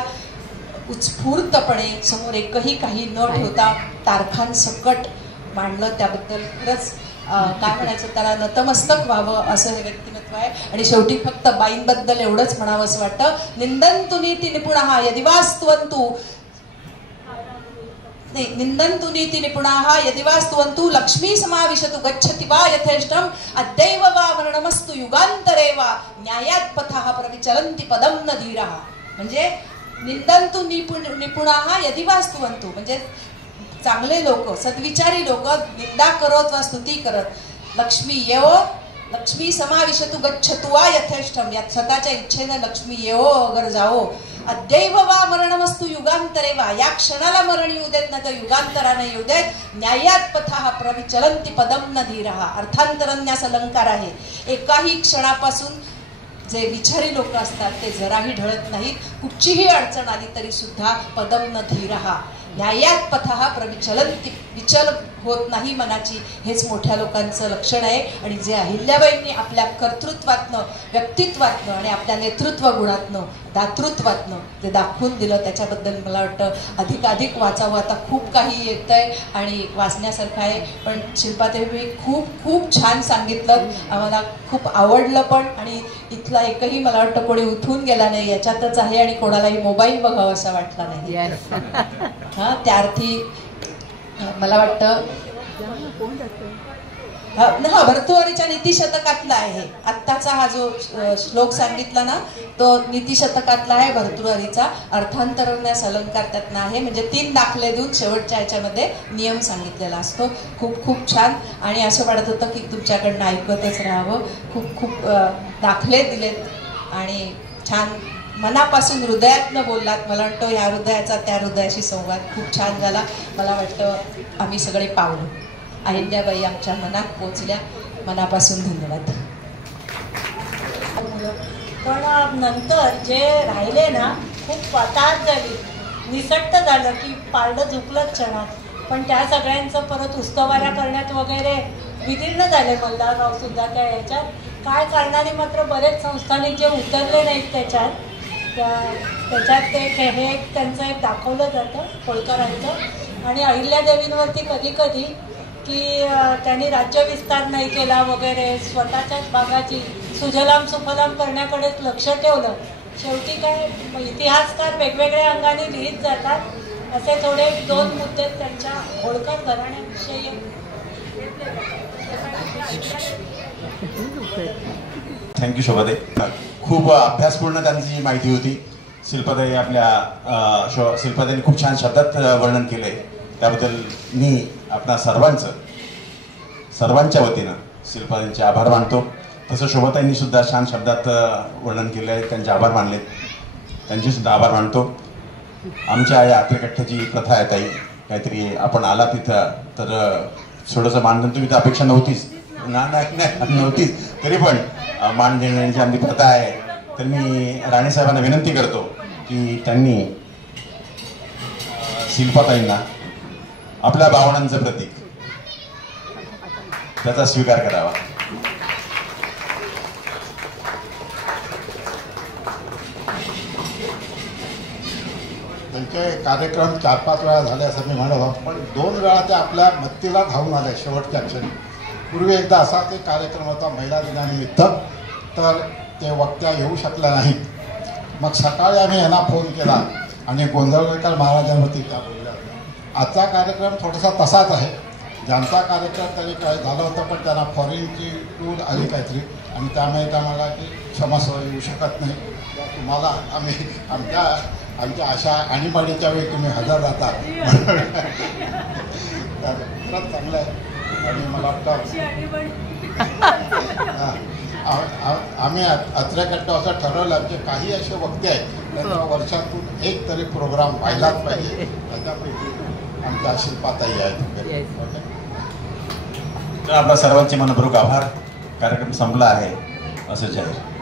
उत्स्फूर्तपणे समोर एकही काही न ठेवता तारखांसकट मांडलं, त्याबद्दल खरंच काय म्हणायचं, त्याला नतमस्तक व्हावं असं हे व्यक्तिमत्व महत्व आहे. आणि शेवटी फक्त बाईंबद्दल एवढंच म्हणावं असं वाटतं, निंदन्तु नीति निपुणाः यदि वास्तुवन्तु निंदन्तु नीति निपुणाः यदि वास्तुवन्तु लक्ष्मी समाविशतु गच्छति वा यथेष्टम अद्यैव वा मरणमस्तु युगान्तरे वा न्यायात् पथः प्रविचरन्ति पदं न धीरः. म्हणजे निंदन्तु निपुणाः यदि वास्तुवन्तु म्हणजे चांगले लोक, सद्विचारी लोक निंदा करत वा स्तुती करत लक्ष्मी येवो, लक्ष्मी समाविशतु गच्छतु वा यथेष्टम, या स्वतःच्या इच्छेने लक्ष्मी येवो अगर जाओ, अद्यैव वा मरणमस्तु युगांतरे वा, या क्षणाला मरण येऊ देत ना तर युगांतराने येऊ देत, न्यायात पथः प्रविचलन्ति पदम न धीरः. अर्थांतरन्यास अलंकार आहे. एकाही क्षणापासून जे विचारी लोक असतात ते जराही ढळत नाहीत. कुठचीही अडचण आली तरी सुद्धा पदम न धीरः, न्यायात पथः प्रविचलन्ति, विचल होत नाही मनाची, हेच मोठ्या लोकांचं लक्षण आहे. आणि जे अहिल्याबाईंनी आपल्या कर्तृत्वातनं, व्यक्तित्वातनं आणि आपल्या नेतृत्व गुणातनं, दातृत्वातनं जे दाखवून दिलं त्याच्याबद्दल मला वाटतं अधिकाधिक वाचावं. आता खूप काही येत आहे आणि वाचण्यासारखं आहे. पण शिल्पाताई खूप खूप छान सांगितलं, आम्हाला खूप आवडलं पण. आणि इथला एकही मला वाटतं कोणी उठून गेला नाही, याच्यातच आहे. आणि कोणालाही मोबाईल बघावा असा वाटला नाही. हा, त्या अर्थी मला वाटतं भर्तृहरीच्या नीतिशतकातला आहे. आत्ताचा हा जो श्लोक सांगितला ना तो नीतिशतकातला आहे भर्तृहरीचा. अर्थांतरन्यास अलंकार त्यातनं आहे. म्हणजे 3 दाखले देऊन शेवटच्या ह्याच्यामध्ये नियम सांगितलेला असतो. खूप खूप छान. आणि असं वाटत होतं की तुमच्याकडनं ऐकतच राहावं. खूप खूप दाखले दिलेत आणि छान मनापासून हृदयातनं बोललात. मला वाटतं ह्या हृदयाचा त्या हृदयाशी संवाद खूप छान झाला. मला वाटतं आम्ही सगळे पावलो. अहिल्याबाई आमच्या मनात पोचल्या. मनापासून धन्यवाद. पण नंतर जे राहिले ना खूप वाताहत झाली, निसट्ट झालं की पारडं झुकलं क्षणात. पण त्या सगळ्यांचं परत उस्तवाऱ्या करण्यात वगैरे विदीर्ण झाले मल्हारराव सुद्धा त्या ह्याच्यात. काय कारणाने मात्र बरेच संस्थानिक जे उतरले नाहीत त्याच्यात ते हे त्यांचं एक दाखवलं जातं होळकरांचं. आणि अहिल्यादेवींवरती कधी कधी की त्यांनी राज्यविस्तार नाही केला वगैरे, स्वतःच्याच भागाची सुजलाम सुफलाम करण्याकडेच लक्ष ठेवलं. शेवटी काय इतिहासकार वेगवेगळ्या अंगाने लिहित जातात. असे थोडे 2 मुद्दे त्यांच्या होळकर घराण्याविषयी. थँक्यू शोभाताई. खूप अभ्यासपूर्ण त्यांची माहिती होती. शिल्पाताई शिल्पाताईंनी खूप छान शब्दात वर्णन केलंय. त्याबद्दल मी आपणा सर्वांच्या वतीनं शिल्पाताईंचे आभार मानतो. तसं शोभाताईंनी सुद्धा छान शब्दात वर्णन केलं आहे. त्यांचे आभार मानलेत. त्यांचे सुद्धा आभार मानतो. आमच्या या आत्रेकट्ट्याची प्रथा आहे ताई. काहीतरी आपण आला तिथं तर थोडंसं मानधन तुम्ही तर अपेक्षा नव्हतीच नव्हतीच तरी पण मान देण्याची आमची प्रथा आहे. तर मी राणेसाहेबांना विनंती करतो की त्यांनी शिल्पाताईंना आपल्या भावनांचं प्रतीक त्याचा स्वीकार करावा. त्यांचे कार्यक्रम 4-5 वेळा झाले असं मी म्हणत, पण 2 वेळा ते आपल्या मत्तीला धावून आले शेवटच्या क्षणी. पूर्वी एकदा असा ते कार्यक्रम होता महिला दिनानिमित्त, तर ते वक्त्या येऊ शकल्या नाहीत. मग सकाळी आम्ही यांना फोन केला आणि गोंधळकर महाराजांवरती त्या बोलल्या होत्या. आजचा कार्यक्रम थोडासा तसाच आहे. ज्यांचा कार्यक्रम तरी काय झालं होतं, पण त्यांना फॉरेनची टूर आली काहीतरी आणि त्यामुळे त्या मला की क्षमस्व येऊ शकत नाही. तुम्हाला आम्ही आमच्या अशा आणीबाणीच्या वेळी तुम्ही हजर राहता खरंच चांगलं आहे. आणि मला वाटतं आम्ही अत्रेकट्टा असं ठरवलं की काही असे वक्ते आहेत त्यांच्या वर्षातून एक तरी प्रोग्राम व्हायलाच पाहिजे. त्याच्यापैकी आमच्या शिल्पाताई आहेत. आपल्या सर्वांचे मनपूर्वक आभार. कार्यक्रम संपला आहे असं जाहीर.